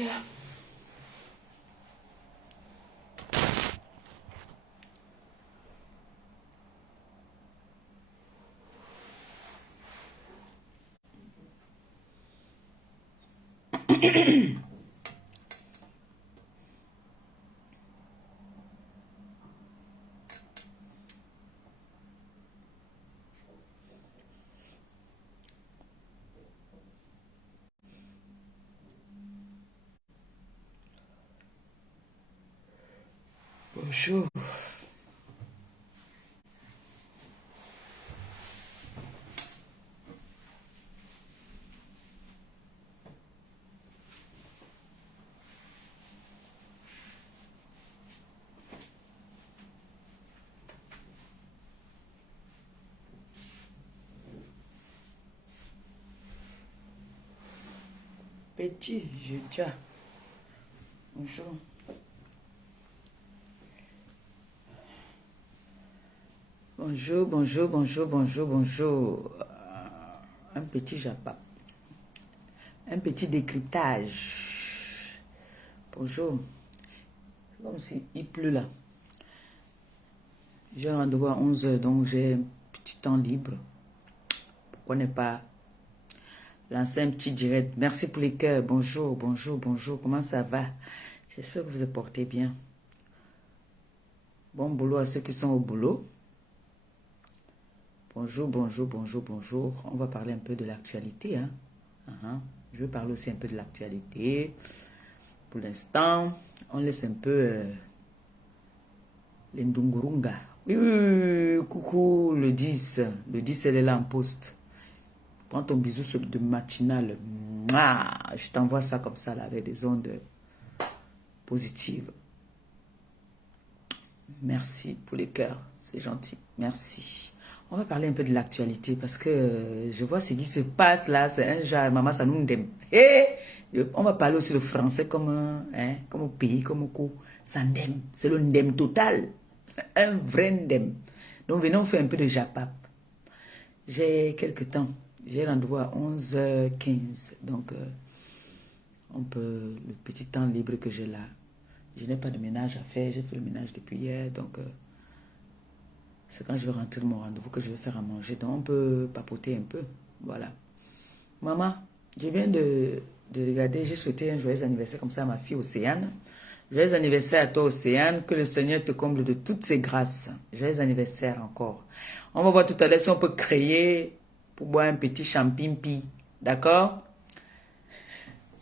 Yeah. Bonjour. Petit, je tiens. Bonjour. Bonjour, bonjour, bonjour, bonjour, bonjour. Un petit japa. Un petit décryptage. Bonjour. C'est comme s'il pleut là. J'ai un rendez-vous à 11 h, donc j'ai un petit temps libre. Pourquoi ne pas lancer un petit direct? Merci pour les cœurs. Bonjour, bonjour, bonjour. Comment ça va? J'espère que vous vous portez bien. Bon boulot à ceux qui sont au boulot. Bonjour, bonjour, bonjour, bonjour. On va parler un peu de l'actualité. Hein? Je veux parler aussi un peu de l'actualité. Pour l'instant, on laisse un peu les Ndungurunga. Oui, oui, oui, oui, coucou, le 10. Le 10, elle est là en poste. Prends ton bisou de matinale. Mouah, je t'envoie ça comme ça, là, avec des ondes positives. Merci pour les cœurs. C'est gentil. Merci. On va parler un peu de l'actualité parce que je vois ce qui se passe là. C'est un genre, maman, ça nous ndem. On va parler aussi le français comme, comme au pays, comme au coup. Ça ndem. C'est le ndem total. Un vrai ndem. Donc, venons faire un peu de japap. J'ai quelques temps. J'ai rendez-vous à 11h15. Donc, on peut, le petit temps libre que j'ai là. Je n'ai pas de ménage à faire. J'ai fait le ménage depuis hier. Donc, c'est quand je vais rentrer de mon rendez-vous que je vais faire à manger. Donc, on peut papoter un peu. Voilà. Maman, je viens de regarder. J'ai souhaité un joyeux anniversaire comme ça à ma fille Océane. Joyeux anniversaire à toi, Océane. Que le Seigneur te comble de toutes ses grâces. Joyeux anniversaire encore. On va voir tout à l'heure si on peut créer pour boire un petit champimpi. D'accord?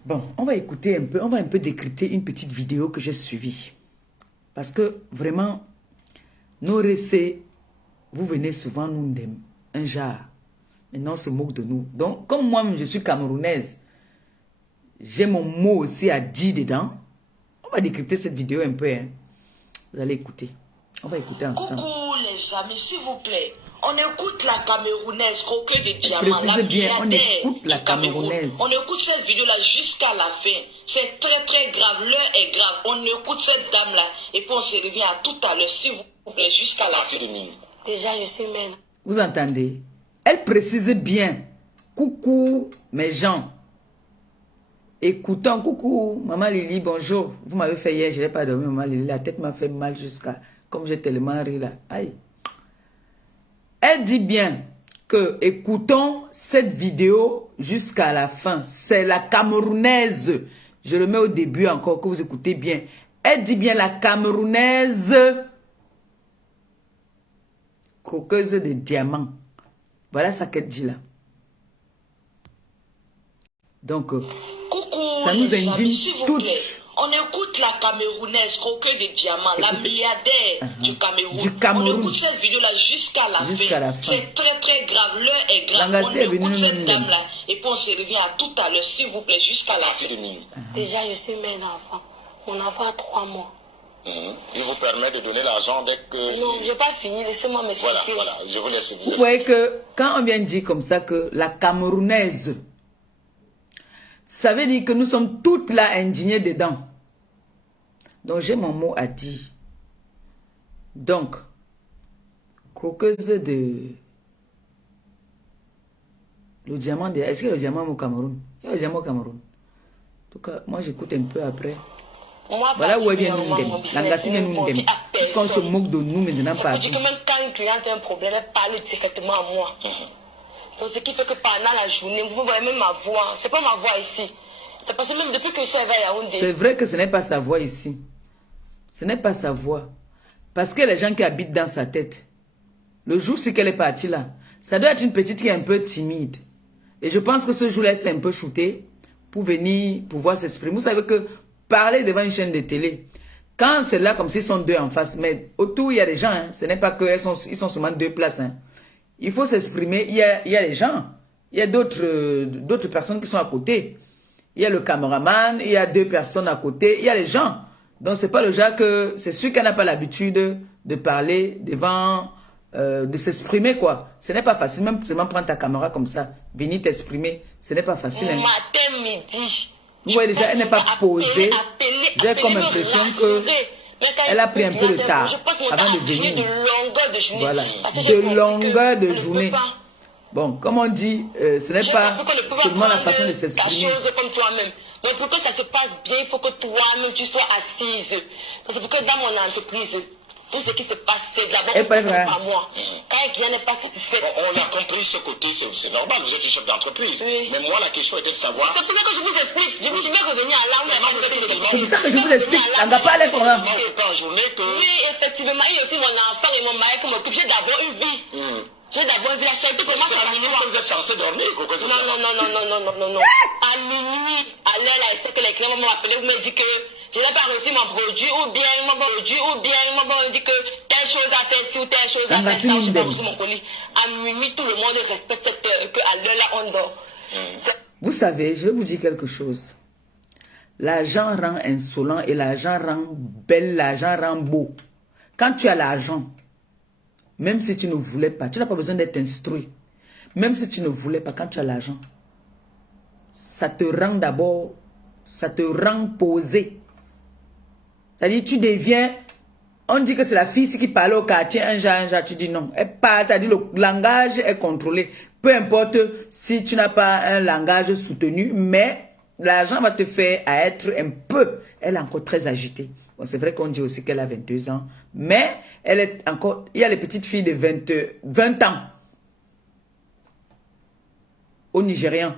Bon, on va écouter un peu. On va un peu décrypter une petite vidéo que j'ai suivie. Parce que vraiment, nos récits, vous venez souvent nous dire un genre. Maintenant, on se moque de nous. Donc, comme moi, je suis camerounaise, j'ai mon mot aussi à dire dedans. On va décrypter cette vidéo un peu. Hein. Vous allez écouter. On va écouter ensemble. Coucou les amis, s'il vous plaît. On écoute la Camerounaise, croqueur de diamants, la bien, on milliardaire écoute la du Cameroun. Camerounaise. On écoute cette vidéo-là jusqu'à la fin. C'est très très grave, l'heure est grave. On écoute cette dame-là et puis on se revient à tout à l'heure, s'il vous plaît, jusqu'à la fin. Déjà, je suis mère. Vous entendez? Elle précise bien. Coucou, mes gens. Écoutons, coucou, maman Lily, bonjour. Vous m'avez fait hier, je n'ai pas dormi, maman Lily. La tête m'a fait mal jusqu'à... Comme j'ai tellement ri là. Aïe. Elle dit bien que écoutons cette vidéo jusqu'à la fin. C'est la Camerounaise. Je le mets au début encore, que vous écoutez bien. Elle dit bien la Camerounaise croqueuse de diamants. Voilà ce qu'elle dit là. Donc, coucou, ça nous les indigne amis, s'il vous toutes. plaît. On écoute la Camerounaise, croqueur de diamants, la milliardaire du Cameroun. On écoute cette vidéo-là jusqu'à la fin. C'est très très grave, l'heure est grave. On écoute cette dame-là et puis on se revient à tout à l'heure, s'il vous plaît, jusqu'à la fin. Déjà, je suis mère d'enfant. Mon enfant a 3 mois. Il vous permet de donner l'argent dès que... Non, je n'ai pas fini, laissez-moi m'expliquer. Voilà, je vous laisse vous voyez que quand on vient dire comme ça que la Camerounaise, ça veut dire que nous sommes toutes là indignées dedans. Donc j'ai mon mot à dire. Donc, croqueuse de... Le diamant, est-ce qu'il y a le diamant au Cameroun? Il y a le diamant au Cameroun. En tout cas, moi j'écoute un peu après. Moi, Voilà où elle vient nous d'aimer. Langasine nous aime. Parce qu'on se moque de nous maintenant par Je dis que même quand une cliente a un problème, elle parle directement à moi. Donc, ce qui fait que pendant la journée, vous voyez même ma voix. C'est pas ma voix ici. C'est parce que même depuis que je suis arrivée à Yaoundé. C'est vrai que ce n'est pas sa voix ici. Ce n'est pas sa voix. Parce que les gens qui habitent dans sa tête. Le jour c'est qu'elle est partie là, ça doit être une petite qui est un peu timide. Et je pense que ce jour-là, elle s'est un peu shootée pour venir pouvoir s'exprimer. Vous savez que parler devant une chaîne de télé, quand c'est là comme s'ils sont deux en face, mais autour il y a des gens, hein. Ce n'est pas qu'ils sont seulement deux places. Hein. Il faut s'exprimer, il y a les gens, il y a d'autres personnes qui sont à côté. Il y a le caméraman, il y a deux personnes à côté, il y a les gens. Donc c'est pas le genre que, c'est sûr qu'elle n'a pas l'habitude de parler devant, de s'exprimer quoi. Ce n'est pas facile, même seulement prendre ta caméra comme ça, venir t'exprimer, ce n'est pas facile. Hein. Matin, midi. Vous voyez déjà, elle n'est pas posée. J'ai comme impression que elle a pris un peu de temps avant de venir. Voilà, de longueur de journée. Bon, comme on dit, ce n'est pas seulement la façon de s'exprimer. Donc pour que ça se passe bien, il faut que toi-même tu sois assise. Parce que dans mon entreprise, tout ce qui se passe, c'est d'abord pas moi. Quand un client n'est pas satisfait. On a compris ce côté, c'est normal, vous êtes une chef d'entreprise. Oui. Mais moi, la question était de savoir. C'est pour ça que je vous explique. Je vais revenir à là où c'est pour ça que je vous explique. On ne va pas aller pour là. Oui, effectivement, il y a aussi mon enfant et mon mari qui m'occupent. J'ai d'abord une vie. J'ai d'abord vu la charité comment ça va. Vous êtes censé dormir. Non. À minuit, à l'heure là, c'est que les clients m'ont appelé, vous me dites que je n'ai pas reçu mon produit, ou bien ils m'ont dit que telle chose à faire ci ou telle chose à faire ça, je n'ai pas reçu mon colis. À minuit, tout le monde respecte cette heure, qu'à l'heure là, on dort. Vous savez, je vais vous dire quelque chose. L'argent rend insolent et l'argent rend belle, l'argent rend beau. Quand tu as l'argent, même si tu ne voulais pas, tu n'as pas besoin d'être instruit. Même si tu ne voulais pas, quand tu as l'argent, ça te rend d'abord, ça te rend posé. C'est-à-dire, tu deviens, on dit que c'est la fille qui parle au quartier, un genre, tu dis non. Elle parle, c'est-à-dire le langage est contrôlé. Peu importe si tu n'as pas un langage soutenu, mais l'argent va te faire à être un peu, elle est encore très agitée. Bon, c'est vrai qu'on dit aussi qu'elle a 22 ans, mais elle est encore, il y a les petites filles de 20 ans au Nigérian.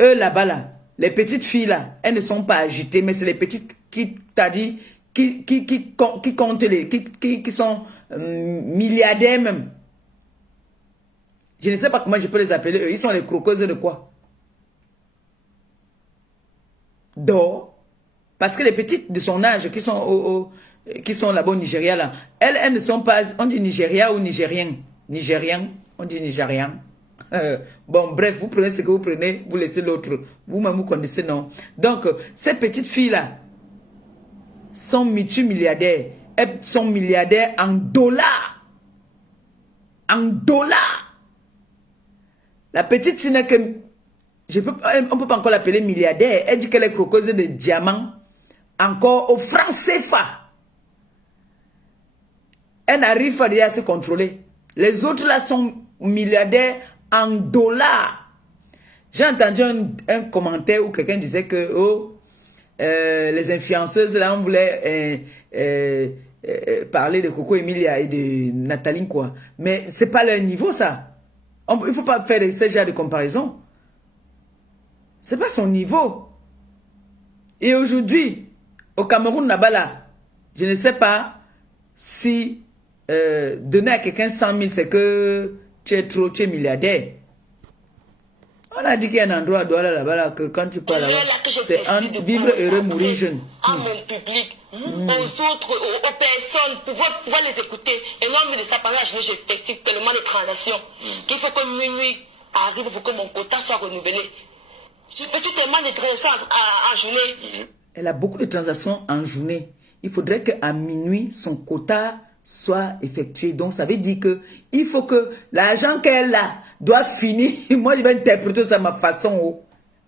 Eux là-bas, là, les petites filles là, elles ne sont pas agitées, mais c'est les petites qui, t'as dit, qui comptent les, qui sont milliardaires même. Je ne sais pas comment je peux les appeler, eux. Ils sont les croqueuses de quoi? D'or. Parce que les petites de son âge qui sont là-bas au Nigeria, là, elles ne sont pas, on dit Nigeria ou Nigérien. Nigérien, on dit Nigérian. Bon, bref, vous prenez ce que vous prenez, vous laissez l'autre. Vous-même, vous connaissez, non. Donc, ces petites filles-là sont multimilliardaires. Elles sont milliardaires en dollars. En dollars. La petite, ce n'est que... on ne peut pas encore l'appeler milliardaire. Elle dit qu'elle est croqueuse de diamants. Encore au franc CFA. Elle n'arrive pas à se contrôler. Les autres là sont milliardaires en dollars. J'ai entendu un commentaire où quelqu'un disait que les influenceuses là, on voulait parler de Coco Emilia et de Nathalie quoi. Mais c'est pas leur niveau ça. Il ne faut pas faire ce genre de comparaison. C'est pas son niveau. Et aujourd'hui, au Cameroun, là-bas, là, je ne sais pas si donner à quelqu'un 100 000, c'est que tu es milliardaire. On a dit qu'il y a un endroit à Douala là-bas, là, que quand tu parles là-bas, c'est vivre heureux, mourir jeune. À mon public, aux autres, aux personnes, pouvoir les écouter. Et moi, mais de ça, pendant la journée, j'effectue tellement de transactions qu'il faut que minuit arrive, il faut que mon quota soit renouvelé. J'effectue tellement de transactions en journée. Elle a beaucoup de transactions en journée. Il faudrait qu'à minuit, son quota soit effectué. Donc, ça veut dire que il faut que l'argent qu'elle a doit finir. Moi, je vais interpréter ça à ma façon.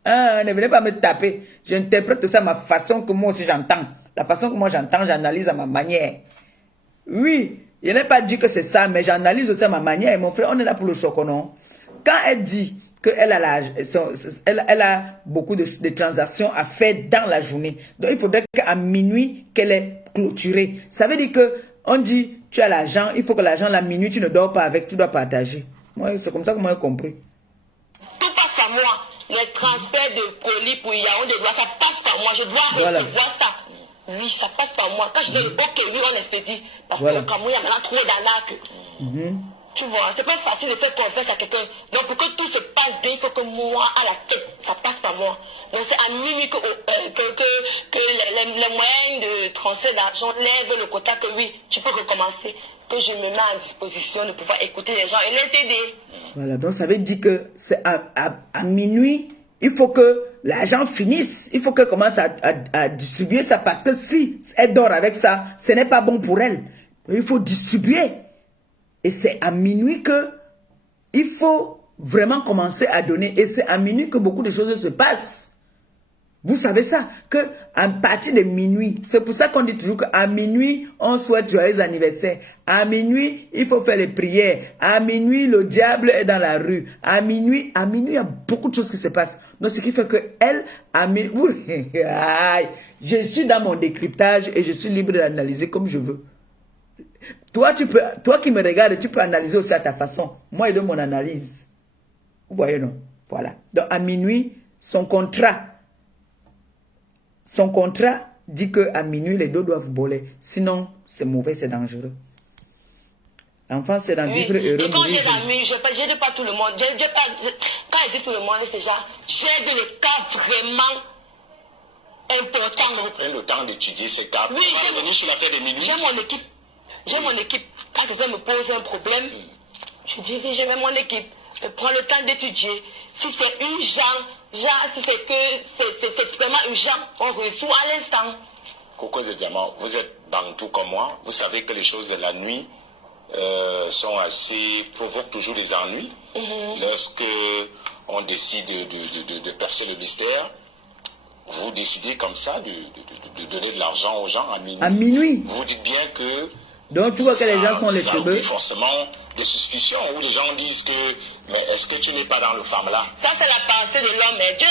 Ne venez pas me taper. J'interprète ça à ma façon que moi aussi j'entends. La façon que moi j'entends, j'analyse à ma manière. Oui, je n'ai pas dit que c'est ça, mais j'analyse aussi à ma manière. Et mon frère, on est là pour le chocolat. Quand elle dit qu'elle a, elle a beaucoup de transactions à faire dans la journée. Donc, il faudrait qu'à minuit, qu'elle ait clôturé. Ça veut dire que on dit, tu as l'argent, il faut que l'argent, la minuit, tu ne dors pas avec, tu dois partager. Moi, c'est comme ça que moi, j'ai compris. Tout passe par moi. Les transferts de colis pour Yaoundé, ça passe par moi. Je dois recevoir ça. Oui, ça passe par moi. Quand je dis, ok, oui, on expédie. Parce que au Cameroun, il y a maintenant trop d'arnaques. Tu vois, c'est pas facile de faire confiance à quelqu'un. Donc, pour que tout se passe bien, il faut que moi, à la tête, ça passe par moi. Donc, c'est à minuit que les moyens de transfert d'argent lèvent le quota que oui, tu peux recommencer. Que je me mets à disposition de pouvoir écouter les gens et les aider. Voilà, donc ça veut dire que c'est à minuit, il faut que l'argent finisse. Il faut qu'elle commence à distribuer ça parce que si elle dort avec ça, ce n'est pas bon pour elle. Il faut distribuer. Et c'est à minuit que il faut vraiment commencer à donner. Et c'est à minuit que beaucoup de choses se passent. Vous savez ça, qu'à partir de minuit, c'est pour ça qu'on dit toujours qu'à minuit, on souhaite joyeux anniversaire. À minuit, il faut faire les prières. À minuit, le diable est dans la rue. À minuit, il y a beaucoup de choses qui se passent. Donc, ce qui fait que elle, à minuit, je suis dans mon décryptage et je suis libre d'analyser comme je veux. Toi qui me regardes, tu peux analyser aussi à ta façon. Moi, je donne mon analyse. Vous voyez, non? Voilà. Donc, à minuit, son contrat dit qu'à minuit, les deux doivent voler. Sinon, c'est mauvais, c'est dangereux. L'enfant, c'est d'en vivre heureux. Et quand j'ai d'amis, je n'aide pas tout le monde. Quand je dis tout le monde, c'est déjà, j'aide les cas vraiment importants. Est-ce que vous prenez le temps d'étudier ces cas? Oui, je vais venir sur l'affaire des minuit. J'ai mon équipe. Quand quelqu'un me pose un problème, je dirige même mon équipe. Je prends le temps d'étudier. Si c'est urgent, si c'est que c'est vraiment urgent, on reçoit à l'instant. Coco et Diamant, vous êtes bantou comme moi. Vous savez que les choses de la nuit provoquent toujours des ennuis. Lorsque on décide de percer le mystère, vous décidez comme ça de donner de l'argent aux gens à minuit. À minuit. Vous dites bien que... Donc tu vois que les gens sont les teubeux. Ça forcément des suspicions où les gens disent que mais est-ce que tu n'es pas dans le femme-là? Ça c'est la pensée de l'homme, mais Dieu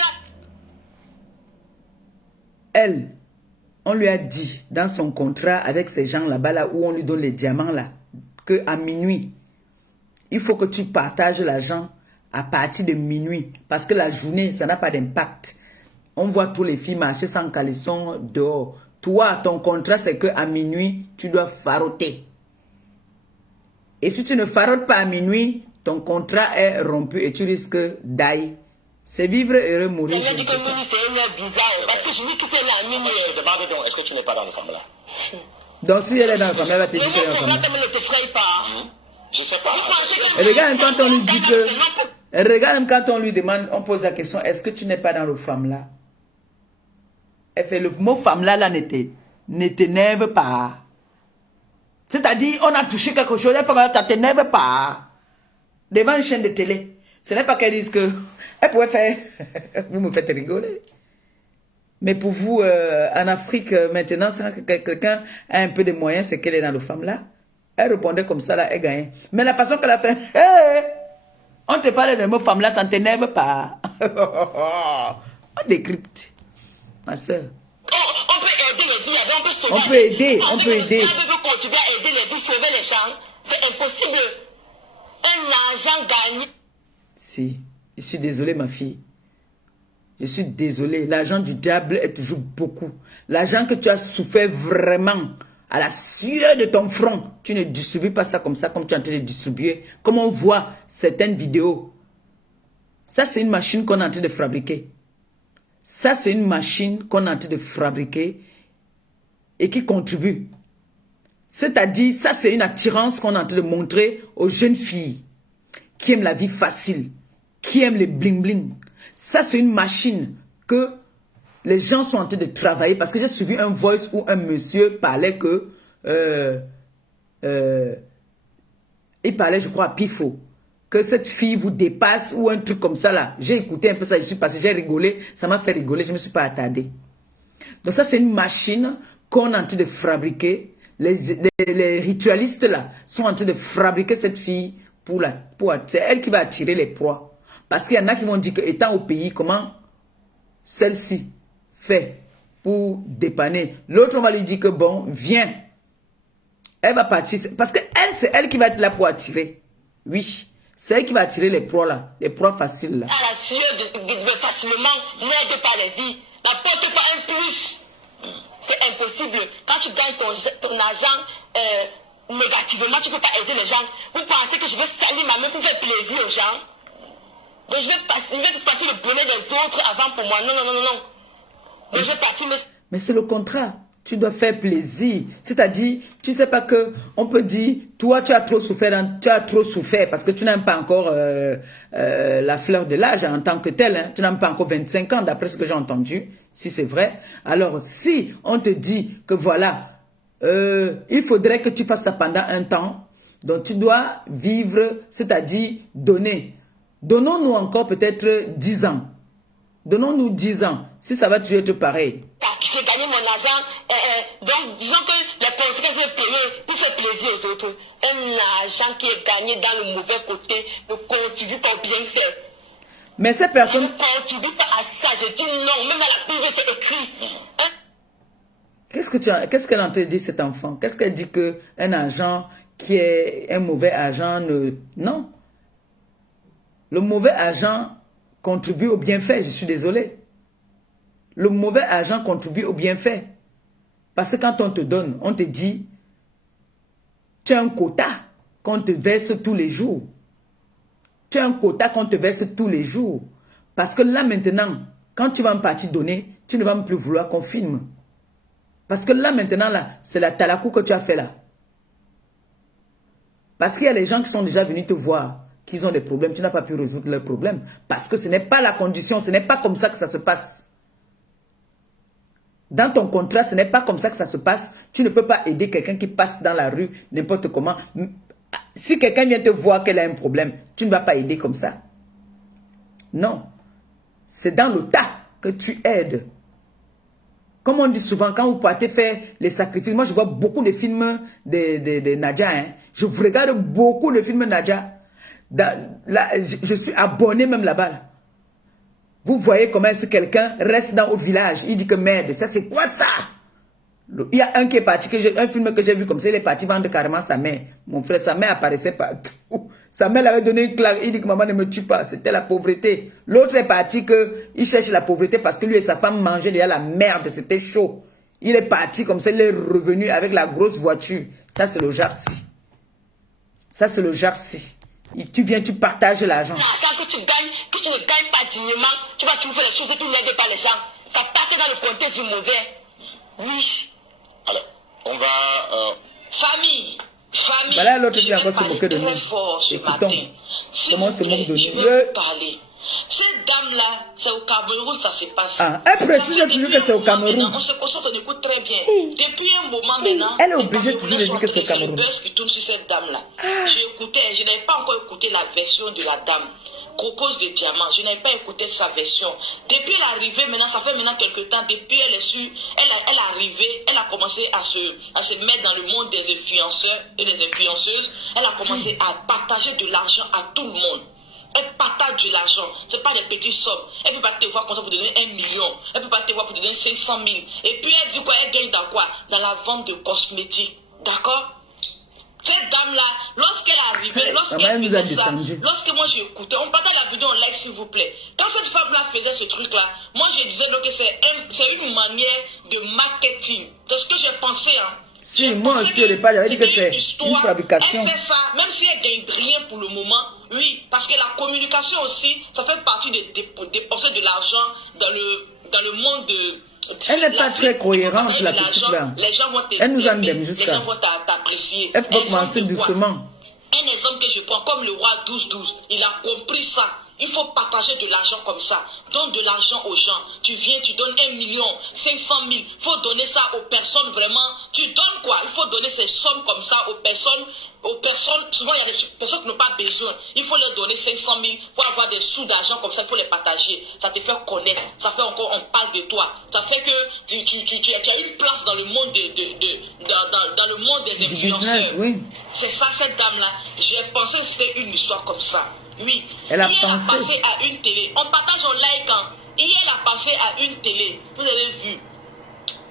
elle, on lui a dit dans son contrat avec ces gens là-bas là où on lui donne les diamants là, qu'à minuit, il faut que tu partages l'argent à partir de minuit. Parce que la journée, ça n'a pas d'impact. On voit tous les filles marcher sans caleçon dehors. Toi, ton contrat, c'est qu'à minuit, tu dois faroter. Et si tu ne farotes pas à minuit, ton contrat est rompu et tu risques d'aller. C'est vivre heureux, mourir. Je me dis que minuit, c'est une heure bizarre. Parce que je dis que c'est la minuit. Je te demande donc, est-ce que tu n'es pas dans le femme-là? Donc, si elle est dans le femme, elle va te dire qu'elle est dans le femme. Mais ne te fraye pas. Je sais pas. Et regarde quand on lui dit que... Et regarde quand on lui demande, on pose la question, est-ce que tu n'es pas dans le femme-là? Elle fait le mot femme-là, ne t'énerve pas. C'est-à-dire, on a touché quelque chose, elle fait que ne t'énerve pas. Devant une chaîne de télé. Ce n'est pas qu'elle dise que... Elle pourrait faire... Vous me faites rigoler. Mais pour vous, en Afrique, maintenant, c'est que quelqu'un a un peu de moyens, c'est qu'elle est dans le femme-là. Elle répondait comme ça, là, elle gagnait. Mais la façon qu'elle a fait... Hey, on te parle de mot femme-là, ça ne t'énerve pas. On décrypte. Ma soeur. On peut aider les filles, on peut sauver. On peut aider, on peut aider. On peut continuer à aider les filles, sauver les gens. C'est impossible. Un argent gagné. Si, je suis désolé ma fille. Je suis désolé. L'argent du diable est toujours beaucoup. L'argent que tu as souffert vraiment à la sueur de ton front, tu ne distribues pas ça comme tu es en train de distribuer. Comme on voit certaines vidéos. Ça, c'est une machine qu'on est en train de fabriquer. Ça, c'est une machine qu'on est en train de fabriquer et qui contribue. C'est-à-dire, ça, c'est une attirance qu'on est en train de montrer aux jeunes filles qui aiment la vie facile, qui aiment les bling-bling. Ça, c'est une machine que les gens sont en train de travailler parce que j'ai suivi un voice où un monsieur parlait que... il parlait, je crois, à Pifo. Que cette fille vous dépasse ou un truc comme ça là. J'ai écouté un peu ça, je suis passé, j'ai rigolé, ça m'a fait rigoler, je ne me suis pas attardé. Donc ça c'est une machine qu'on est en train de fabriquer. Les ritualistes là sont en train de fabriquer cette fille c'est elle qui va attirer les proies. Parce qu'il y en a qui vont dire que étant au pays, comment celle-ci fait pour dépanner. L'autre, on va lui dire que bon, viens. Elle va partir. Parce que elle, c'est elle qui va être là pour attirer. Oui. C'est elle qui va attirer les proies là. Les proies faciles là. À la sueur de facilement, n'aide pas les vies. N'apporte pas un plus. C'est impossible. Quand tu gagnes ton argent négativement, tu ne peux pas aider les gens. Vous pensez que je vais salir ma main pour faire plaisir aux gens? Donc je vais passer le bonheur des autres avant pour moi. Non, non, non, non, non. Donc je vais partir, mais c'est le contrat. Tu dois faire plaisir. C'est-à-dire, tu ne sais pas que on peut dire, toi, tu as trop souffert, parce que tu n'aimes pas encore la fleur de l'âge en tant que tel. Hein. Tu n'aimes pas encore 25 ans, d'après ce que j'ai entendu, si c'est vrai. Alors, si on te dit que voilà, il faudrait que tu fasses ça pendant un temps, donc tu dois vivre, c'est-à-dire donner. Donnons-nous encore peut-être 10 ans. Donnons-nous 10 ans, si ça va toujours être pareil. J'ai gagné mon argent, donc disons que les conséquences sont payées pour faire plaisir aux autres. Un argent qui est gagné dans le mauvais côté ne contribue pas au bienfait. Mais ces personnes... Ne contribue pas à ça, je dis non, même dans la Bible c'est écrit. Hein? Qu'est-ce qu'elle en te dit cet enfant? Qu'est-ce qu'elle dit qu'un argent qui est un mauvais argent ne... Non. Le mauvais argent contribue au bienfait, je suis désolé. Le mauvais argent contribue au bienfait. Parce que quand on te donne, on te dit, tu as un quota qu'on te verse tous les jours. Tu as un quota qu'on te verse tous les jours. Parce que là maintenant, quand tu vas en partie donner, tu ne vas plus vouloir qu'on filme. Parce que là maintenant, là, c'est la talakou que tu as fait là. Parce qu'il y a les gens qui sont déjà venus te voir, qu'ils ont des problèmes, tu n'as pas pu résoudre leurs problèmes. Parce que ce n'est pas la condition, ce n'est pas comme ça que ça se passe. Dans ton contrat, ce n'est pas comme ça que ça se passe. Tu ne peux pas aider quelqu'un qui passe dans la rue, n'importe comment. Si quelqu'un vient te voir qu'elle a un problème, tu ne vas pas aider comme ça. Non. C'est dans le tas que tu aides. Comme on dit souvent, quand vous partez faire les sacrifices, moi je vois beaucoup de films de Nadia. Hein. Je regarde beaucoup de films Nadia. Je suis abonné même là-bas. Là. Vous voyez comment est-ce que quelqu'un reste au village. Il dit que merde, ça c'est quoi ça? Il y a un qui est parti, un film que j'ai vu comme ça, il est parti vendre carrément sa mère. Mon frère, sa mère apparaissait partout. Sa mère l'avait donné une claque. Il dit que maman ne me tue pas, c'était la pauvreté. L'autre est parti il cherche la pauvreté parce que lui et sa femme mangeaient déjà la merde, c'était chaud. Il est parti comme ça, il est revenu avec la grosse voiture. Ça c'est le jarci. Ça c'est le jarci. Tu viens, tu partages l'argent. L'argent que tu gagnes, que tu ne gagnes pas dignement, tu vas toujours faire les choses et tu n'aides pas les gens. Ça part dans le contexte du mauvais. Oui. Alors, on va... Famille. Voilà l'autre qui a encore se moquer de nous. Écoutons. Comment se moque de nous? Je vais vous parler. Cette dame-là, c'est au Cameroun, ça se passe. Ah, elle précise toujours que c'est au Cameroun. On se concentre, on écoute très bien. Depuis un moment maintenant, elle est obligée toujours de dire que c'est au Cameroun. Le buzz qui tourne sur cette dame-là. Je n'avais pas encore écouté la version de la dame. Crocose de diamant, je n'avais pas écouté sa version. Depuis l'arrivée, maintenant, ça fait maintenant quelques temps, depuis elle est arrivée, elle a commencé à se mettre dans le monde des influenceurs et des influenceuses. Elle a commencé à partager de l'argent à tout le monde. Elle partage de l'argent, ce n'est pas des petites sommes. Elle ne peut pas te voir comme ça pour donner 1 million. Elle ne peut pas te voir pour donner 500 000. Et puis elle dit quoi? Elle gagne dans quoi? Dans la vente de cosmétiques. D'accord? Cette dame-là, lorsqu'elle est arrivée, lorsqu'elle faisait ça, lorsque moi j'écoutais, on partage la vidéo en like s'il vous plaît. Quand cette femme-là faisait ce truc-là, moi je disais donc que c'est une manière de marketing. C'est ce que j'ai pensé. Hein. Si, moi aussi au départ, j'avais dit que c'est une fabrication. Elle fait ça, même si elle gagne rien pour le moment, oui, parce que la communication aussi, ça fait partie de dépenser de l'argent dans le monde de... Elle n'est pas très cohérente, la petite là. Elle nous aime jusqu'à... Les gens vont t'apprécier. Elle peut commencer doucement. Un exemple que je prends, comme le roi 12-12, il a compris ça. Il faut partager de l'argent comme ça. Donne de l'argent aux gens. Tu viens, tu donnes 1 million, 500 000. Il faut donner ça aux personnes vraiment. Tu donnes quoi? Il faut donner ces sommes comme ça aux personnes. Souvent, il y a des personnes qui n'ont pas besoin. Il faut leur donner 500 000. Il faut avoir des sous d'argent comme ça. Il faut les partager. Ça te fait connaître. Ça fait encore, on parle de toi. Ça fait que tu as une place dans le monde dans le monde des influenceurs. Oui. C'est ça, cette dame-là. J'ai pensé que c'était une histoire comme ça. Oui. Elle a Hier, pensé. elle a passé à une télé. On partage en like. Hein. Hier, elle a passé à une télé. Vous avez vu.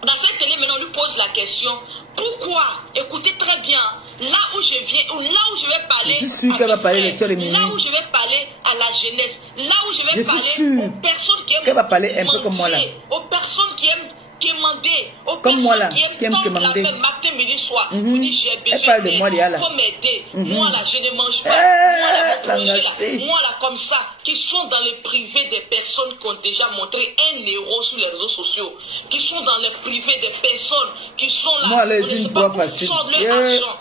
Dans cette télé, maintenant, on lui pose la question. Pourquoi? Écoutez très bien. Là où je viens, ou là où je vais parler. Je suis sûre qu'elle va parler des sœurs et minuit. Là où je vais parler à la jeunesse. Là où je vais parler aux personnes qui aiment. Qu'elle va parler un peu comme moi là. Aux personnes qui aiment quémander. Aux comme moi là. Qui aiment quémander. Matin, midi, soir. Vous dites, j'ai besoin. Elle parle de moi là. Faut m'aider. Moi là, je ne mange pas. Moi là, moi là, comme ça, qui sont dans le privé des personnes qui ont déjà montré 1 euro sur les réseaux sociaux. Qui sont dans le privé des personnes qui sont là. Moi, là, c'est une proie facile. Leur argent.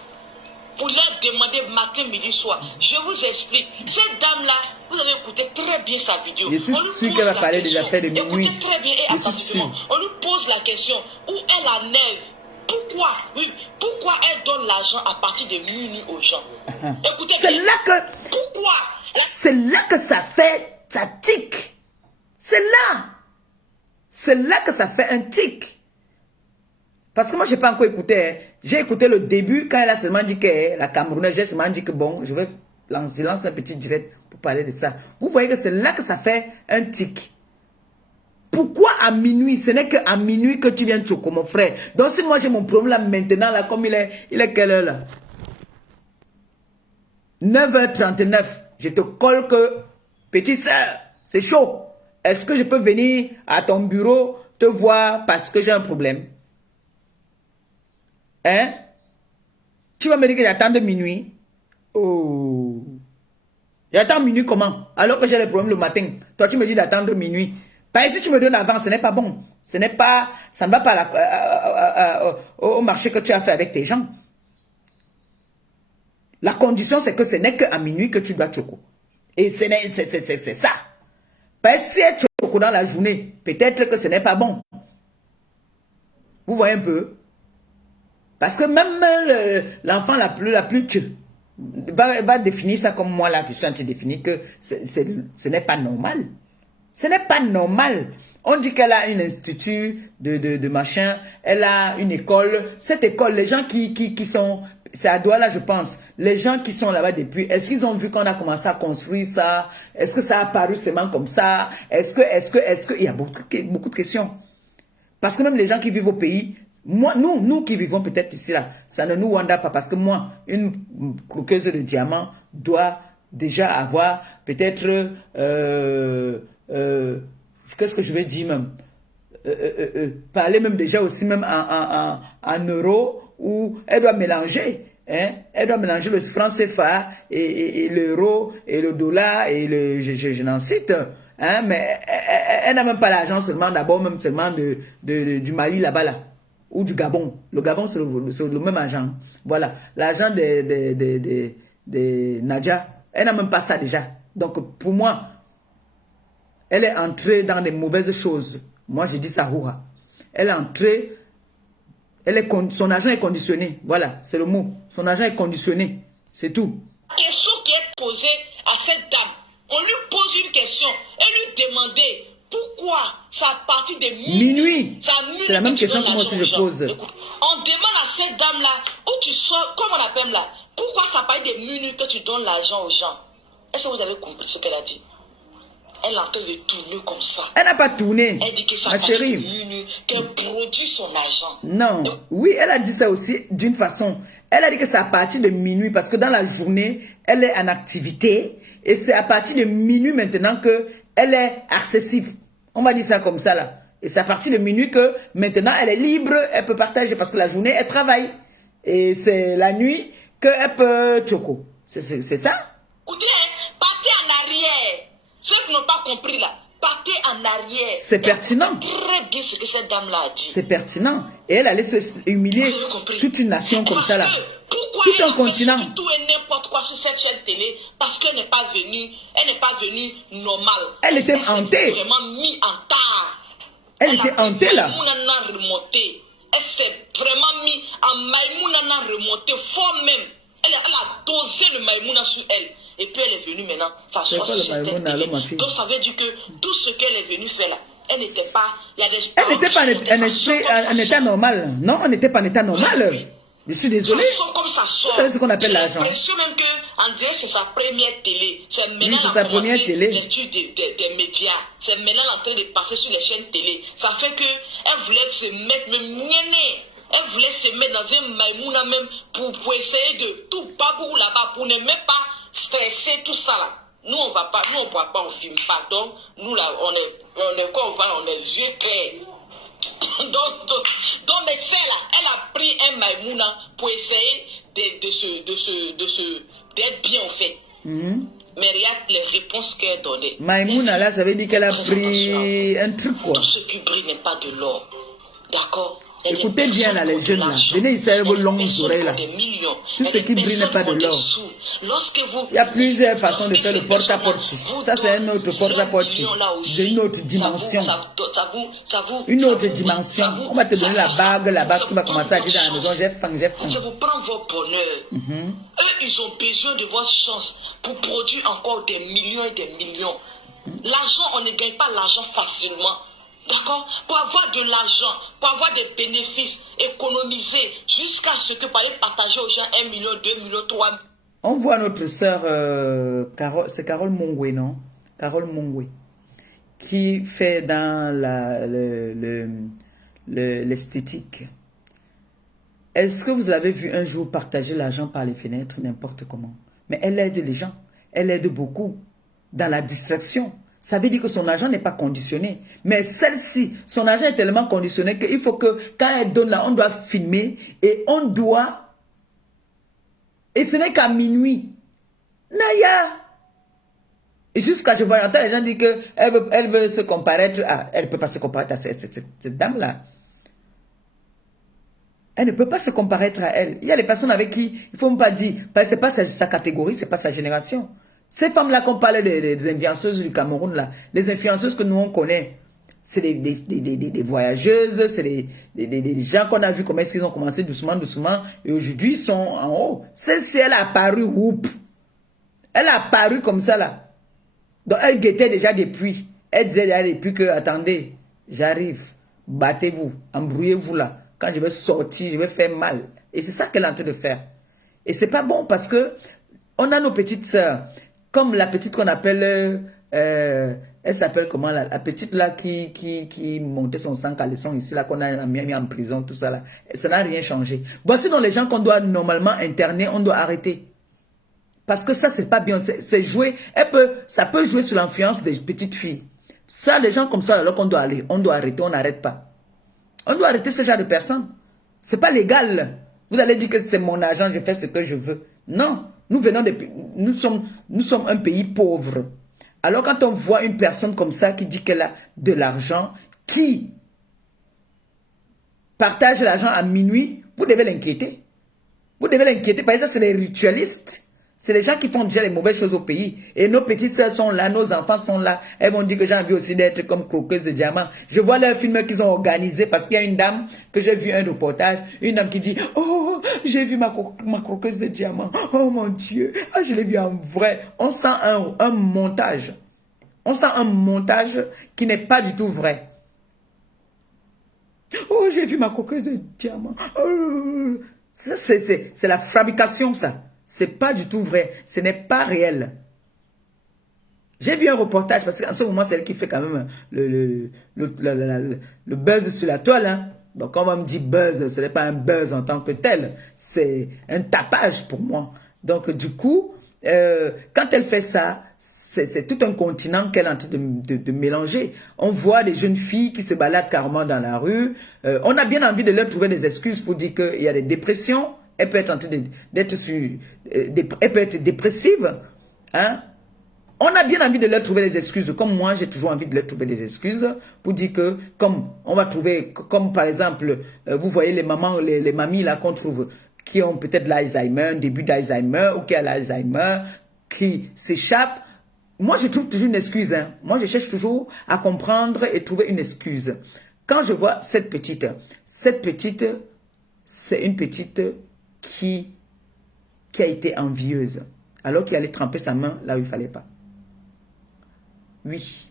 Pour leur demander matin, midi, soir. Je vous explique. Cette dame-là, vous avez écouté très bien sa vidéo. Je suis sûr qu'elle va parler des affaires de minuit. Écoutez très bien et attentivement. On lui pose la question où est la nève? Pourquoi? Oui, pourquoi elle donne l'argent à partir de minuit aux gens? Écoutez bien. C'est là que... Pourquoi? C'est là que ça fait... Ça tique. C'est là. C'est là que ça fait un tic. Parce que moi, je n'ai pas encore écouté. Hein. J'ai écouté le début quand elle a seulement dit que la Camerounaise, j'ai seulement dit que bon, je vais lancer un petit direct pour parler de ça. Vous voyez que c'est là que ça fait un tic. Pourquoi à minuit? Ce n'est qu'à minuit que tu viens de choquer, mon frère. Donc si moi j'ai mon problème là maintenant, là, comme il est quelle heure là? 9h39. Je te colle que, petite soeur, c'est chaud. Est-ce que je peux venir à ton bureau te voir parce que j'ai un problème? Hein? Tu vas me dire que j'attends de minuit? Oh. J'attends minuit comment? Alors que j'ai les problèmes le matin. Toi, tu me dis d'attendre minuit. Parce que si tu me donnes avant, ce n'est pas bon. Ce n'est pas, ça ne va pas au marché que tu as fait avec tes gens. La condition, c'est que ce n'est qu'à minuit que tu dois choco. Et c'est ça. Parce que si tu choco dans la journée, peut-être que ce n'est pas bon. Vous voyez un peu? Parce que même l'enfant la plus va définir ça comme moi là, que je suis en train de définir que ce n'est pas normal. Ce n'est pas normal. On dit qu'elle a un institut de machin, elle a une école. Cette école, les gens qui sont, c'est à Douala je pense, les gens qui sont là-bas depuis, est-ce qu'ils ont vu qu'on a commencé à construire ça? Est-ce que ça a apparu seulement comme ça? Est-ce que, il y a beaucoup de questions. Parce que même les gens qui vivent au pays, moi, nous qui vivons peut-être ici là, ça ne nous wanda pas parce que moi, une croqueuse de diamants doit déjà avoir peut-être, qu'est-ce que je vais dire même, parler même déjà aussi même en euros où elle doit mélanger, hein, elle doit mélanger le franc CFA et l'euro et le dollar et le, je n'en cite. Hein, mais elle n'a même pas l'argent seulement d'abord même seulement du Mali là-bas là. Ou du Gabon. Le Gabon, c'est le même argent. Voilà. L'argent de Nadia, elle n'a même pas ça déjà. Donc, pour moi, elle est entrée dans des mauvaises choses. Moi, je dis ça, hurrah. Elle est entrée, son argent est conditionné. Voilà, c'est le mot. Son argent est conditionné. C'est tout. La question qui est posée à cette dame, on lui pose une question et lui demander pourquoi ça a parti de minuit. C'est la même question que moi aussi je pose. Écoute, on demande à cette dame-là, où tu sors, comme on appelle là, pourquoi ça a parti de minuit que tu donnes l'argent aux gens? Est-ce que vous avez compris ce qu'elle a dit? Elle est en train de tourner comme ça. Elle n'a pas tourné. Elle dit que ça a parti de minuit, qu'elle produit son argent. Non, oui, elle a dit ça aussi d'une façon. Elle a dit que c'est à partir de minuit parce que dans la journée, elle est en activité et c'est à partir de minuit maintenant qu'elle est accessible. On va dire ça comme ça là. Et c'est à partir de minuit que maintenant elle est libre, elle peut partager parce que la journée elle travaille. Et c'est la nuit qu'elle peut choco. C'est ça? Écoutez, partez en arrière. Ceux qui n'ont pas compris là, partez en arrière. C'est pertinent. Très bien ce que cette dame-là a dit. C'est pertinent. Et elle allait se humilier toute une nation comme ça là. Pourquoi tout un continent. Tout et n'importe quoi sur cette chaîne télé parce qu'elle n'est pas venue normale. Elle était hantée. Vraiment mis en tard. Elle était hantée là. Elle s'est vraiment mis en Maïmouna remonté fort même. Elle a dosé le Maïmouna sur elle. Et puis elle est venue maintenant s'asseoir sur cette télé. Donc ça veut dire que tout ce qu'elle est venue faire là, elle n'était pas... Elle n'était pas en état normal. Non, on n'était pas en état normal. Je suis désolé. Comme ça sort. Vous savez ce qu'on appelle l'argent. J'ai l'impression même que On dirait que c'est sa première télé. C'est maintenant sa première télé. L'étude des médias. C'est maintenant en train de passer sur les chaînes télé. Ça fait qu'elle voulait se mettre le mienné. Elle voulait se mettre dans un maïmouna même pour essayer de tout babou là-bas, pour ne même pas stresser tout ça là. Nous on va pas, nous on boit pas, on filme pas. Donc nous là, on est quoi, on est yeux clairs. donc mais celle là, elle a pris un maïmouna pour essayer d'être bien au fait. Mais regarde les réponses qu'elle donnait. Maïmouna là, ça veut dire qu'elle a pris un truc quoi. Tout ce qui brille n'est pas de l'or. D'accord? Écoutez bien là les jeunes là. Venez ici avec vos longues oreilles là. Tout ce qui brille n'est pas de l'or. Il y a plusieurs façons de faire le porte-à-porte. Ça c'est un autre porte-à-porte. D'une autre dimension. Une autre dimension. On va te donner la bague là-bas qui va commencer à dire dans la maison, j'ai faim, j'ai faim. Je vous prends vos bonheurs. Eux, ils ont besoin de votre chance pour produire encore des millions et des millions. L'argent, on ne gagne pas l'argent facilement. D'accord? Pour avoir de l'argent, pour avoir des bénéfices, économiser, jusqu'à ce que par exemple partager aux gens 1 million, 2 millions, 3 millions. On voit notre sœur, c'est Carole Mongwe, non? Carole Mongwe, qui fait dans l'esthétique. Est-ce que vous l'avez vu un jour partager l'argent par les fenêtres, n'importe comment? Mais elle aide les gens, elle aide beaucoup dans la distraction. Ça veut dire que son argent n'est pas conditionné. Mais celle-ci, son argent est tellement conditionné qu'il faut que quand elle donne là, on doit filmer et on doit... Et ce n'est qu'à minuit. Naya! Et jusqu'à je vois entendre les gens dire qu'elle veut se comparaître à... Elle ne peut pas se comparaître à cette dame-là. Elle ne peut pas se comparaître à elle. Il y a des personnes avec qui, il ne faut même pas dire, ce n'est pas sa catégorie, ce n'est pas sa génération. Ces femmes-là qu'on parle des influenceuses du Cameroun, là, les influenceuses que nous on connaît, c'est des voyageuses, c'est des gens qu'on a vu comment est-ce qu'ils ont commencé doucement, doucement, et aujourd'hui ils sont en haut. Celle-ci, elle a apparu, whoop. Elle a apparu comme ça là. Donc elle guettait déjà depuis. Elle disait déjà depuis que, attendez, j'arrive, battez-vous, embrouillez-vous là. Quand je vais sortir, je vais faire mal. Et c'est ça qu'elle est en train de faire. Et c'est pas bon parce que on a nos petites sœurs. Comme la petite qu'on appelle, elle s'appelle comment la petite là qui montait son sang caleçon ici là qu'on a mis en prison, tout ça là. Ça n'a rien changé. Voici donc les gens qu'on doit normalement interner, on doit arrêter. Parce que ça c'est pas bien, c'est jouer, ça peut jouer sur l'influence des petites filles. Ça, les gens comme ça, alors qu'on doit aller, on doit arrêter, on n'arrête pas. On doit arrêter ce genre de personnes. C'est pas légal. Vous allez dire que c'est mon argent, je fais ce que je veux. Non. Nous venons nous sommes un pays pauvre. Alors quand on voit une personne comme ça qui dit qu'elle a de l'argent, qui partage l'argent à minuit, vous devez l'inquiéter. Vous devez l'inquiéter parce que ça c'est les ritualistes. C'est les gens qui font déjà les mauvaises choses au pays. Et nos petites sœurs sont là, nos enfants sont là. Elles vont dire que j'ai envie aussi d'être comme croqueuse de diamants. Je vois leurs films qu'ils ont organisés parce qu'il y a une dame que j'ai vu un reportage. Une dame qui dit, oh, j'ai vu ma croqueuse de diamants. Oh mon Dieu, ah, je l'ai vu en vrai. On sent un montage. On sent un montage qui n'est pas du tout vrai. Oh, j'ai vu ma croqueuse de diamants. Oh. C'est la fabrication ça. C'est pas du tout vrai. Ce n'est pas réel. J'ai vu un reportage, parce qu'en ce moment, c'est elle qui fait quand même le buzz sur la toile. Hein. Donc, quand on va me dire buzz, ce n'est pas un buzz en tant que tel. C'est un tapage pour moi. Donc, du coup, quand elle fait ça, c'est tout un continent qu'elle est en train de mélanger. On voit des jeunes filles qui se baladent carrément dans la rue. On a bien envie de leur trouver des excuses pour dire qu'il y a des dépressions. Elle peut être en train d'être elle peut être dépressive. Hein? On a bien envie de leur trouver des excuses. Comme moi, j'ai toujours envie de leur trouver des excuses pour dire que, comme on va trouver, comme par exemple, vous voyez les mamans, les mamies là qu'on trouve, qui ont peut-être l'Alzheimer, un début d'Alzheimer, ou qui a l'Alzheimer, qui s'échappent. Moi, je trouve toujours une excuse. Hein. Moi, je cherche toujours à comprendre et trouver une excuse. Quand je vois cette petite, c'est une petite qui a été envieuse, alors qu'il allait tremper sa main là où il ne fallait pas. Oui.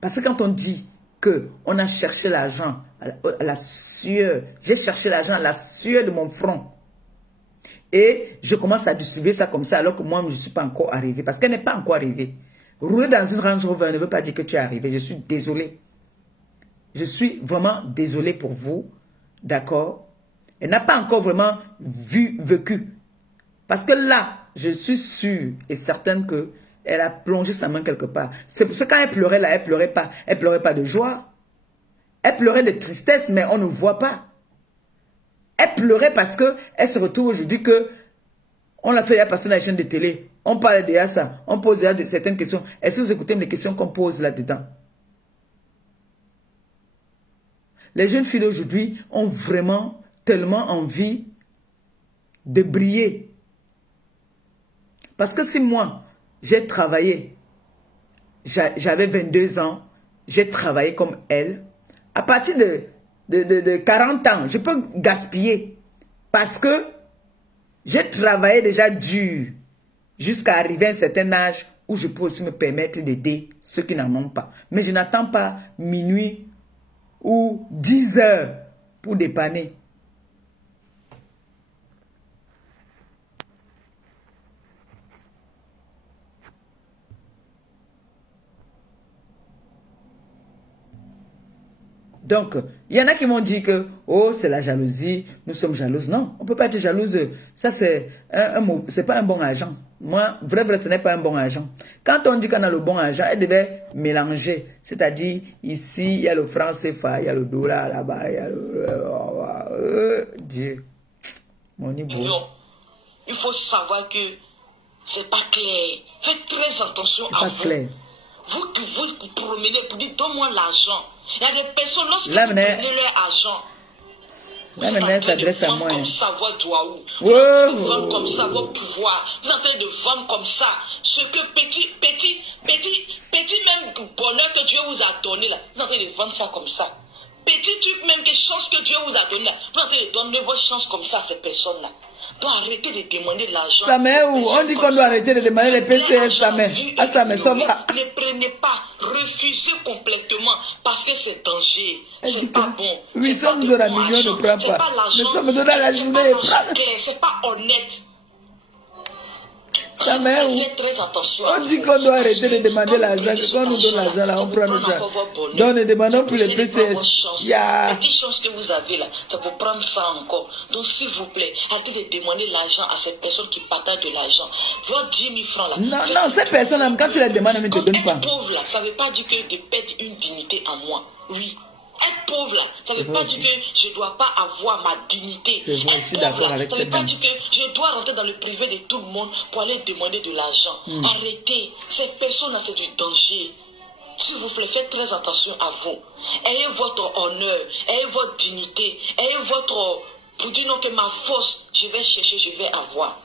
Parce que quand on dit qu'on a cherché l'argent à la sueur, j'ai cherché l'argent à la sueur de mon front. Et je commence à distribuer ça comme ça alors que moi, je ne suis pas encore arrivé. Parce qu'elle n'est pas encore arrivée. Rouler dans une Range Rover ne veut pas dire que tu es arrivé. Je suis désolé. Je suis vraiment désolé pour vous. D'accord? Elle n'a pas encore vraiment vécu. Parce que là, je suis sûre et certaine qu'elle a plongé sa main quelque part. C'est pour ça que quand elle pleurait là, elle pleurait pas. Elle pleurait pas de joie. Elle pleurait de tristesse, mais on ne voit pas. Elle pleurait parce qu'elle se retrouve aujourd'hui que on l'a fait, il y a personne à la chaîne de télé. On parle déjà ça. On pose déjà certaines questions. Est-ce que vous écoutez les questions qu'on pose là-dedans? Les jeunes filles d'aujourd'hui ont vraiment tellement envie de briller. Parce que si moi, j'ai travaillé, j'avais 22 ans, j'ai travaillé comme elle, à partir de 40 ans, je peux gaspiller. Parce que j'ai travaillé déjà dur jusqu'à arriver à un certain âge où je peux aussi me permettre d'aider ceux qui n'en ont pas. Mais je n'attends pas minuit ou 10 heures pour dépanner. Donc, il y en a qui vont dire que, oh, c'est la jalousie, nous sommes jalouses. Non, on ne peut pas être jalouse. Ça, c'est pas un bon agent. Moi, vrai, ce n'est pas un bon agent. Quand on dit qu'on a le bon agent, elle devait mélanger. C'est-à-dire, ici, il y a le franc CFA, il y a le dollar là-bas, il y a le... Dieu. Mon niveau. Il faut savoir que c'est pas clair. Faites très attention à vous. Clair. Vous qui vous promenez pour dire, donne-moi l'argent. Il y a des personnes, lorsque vous prenez leur argent, vous êtes en train de vendre comme ça votre Douaou. Vous êtes en train de vendre comme ça votre pouvoir. Vous êtes en train de vendre comme ça ce que petit même bonheur que Dieu vous a donné là. Vous êtes en train de vendre ça comme ça. Petit truc même, que chance que Dieu vous a donné là. Vous êtes en train de donner votre chance comme ça à ces personnes-là. Donc arrêtez de demander l'argent. Ça met où? On dit qu'on doit arrêter de demander les PCS, ça met. Ah, ça met, ça va. Ne prenez pas, refusez complètement parce que c'est danger. C'est pas bon. Oui, si on nous donne un million, ne prend pas. Mais si on me donne la journée, c'est pas honnête. Ça met où? On dit qu'on doit arrêter de demander l'argent. Quand on nous donne l'argent, là, on prend nos gens. Donc, ne demandons plus les PCS. La petite chance que vous avez là, c'est pour prendre ça encore. Donc, s'il vous plaît, arrêtez de demander l'argent à cette personne qui partagent de l'argent. Votre 10 000 francs là. Non, cette personne, quand tu la demandes, elle ne te donne pas. Être pauvre là, ça ne veut pas dire que de perdre une dignité en moi. Oui. Être pauvre là, ça ne veut pas dire que je ne dois pas avoir ma dignité. Être pauvre là, ça ne veut pas dire que je dois rentrer dans le privé de tout le monde pour aller demander de l'argent. Arrêtez. Ces personnes-là, c'est du danger. S'il vous plaît, faites très attention à vous. Ayez votre honneur, ayez votre dignité, ayez votre... Pour dire non que ma force, je vais chercher, je vais avoir.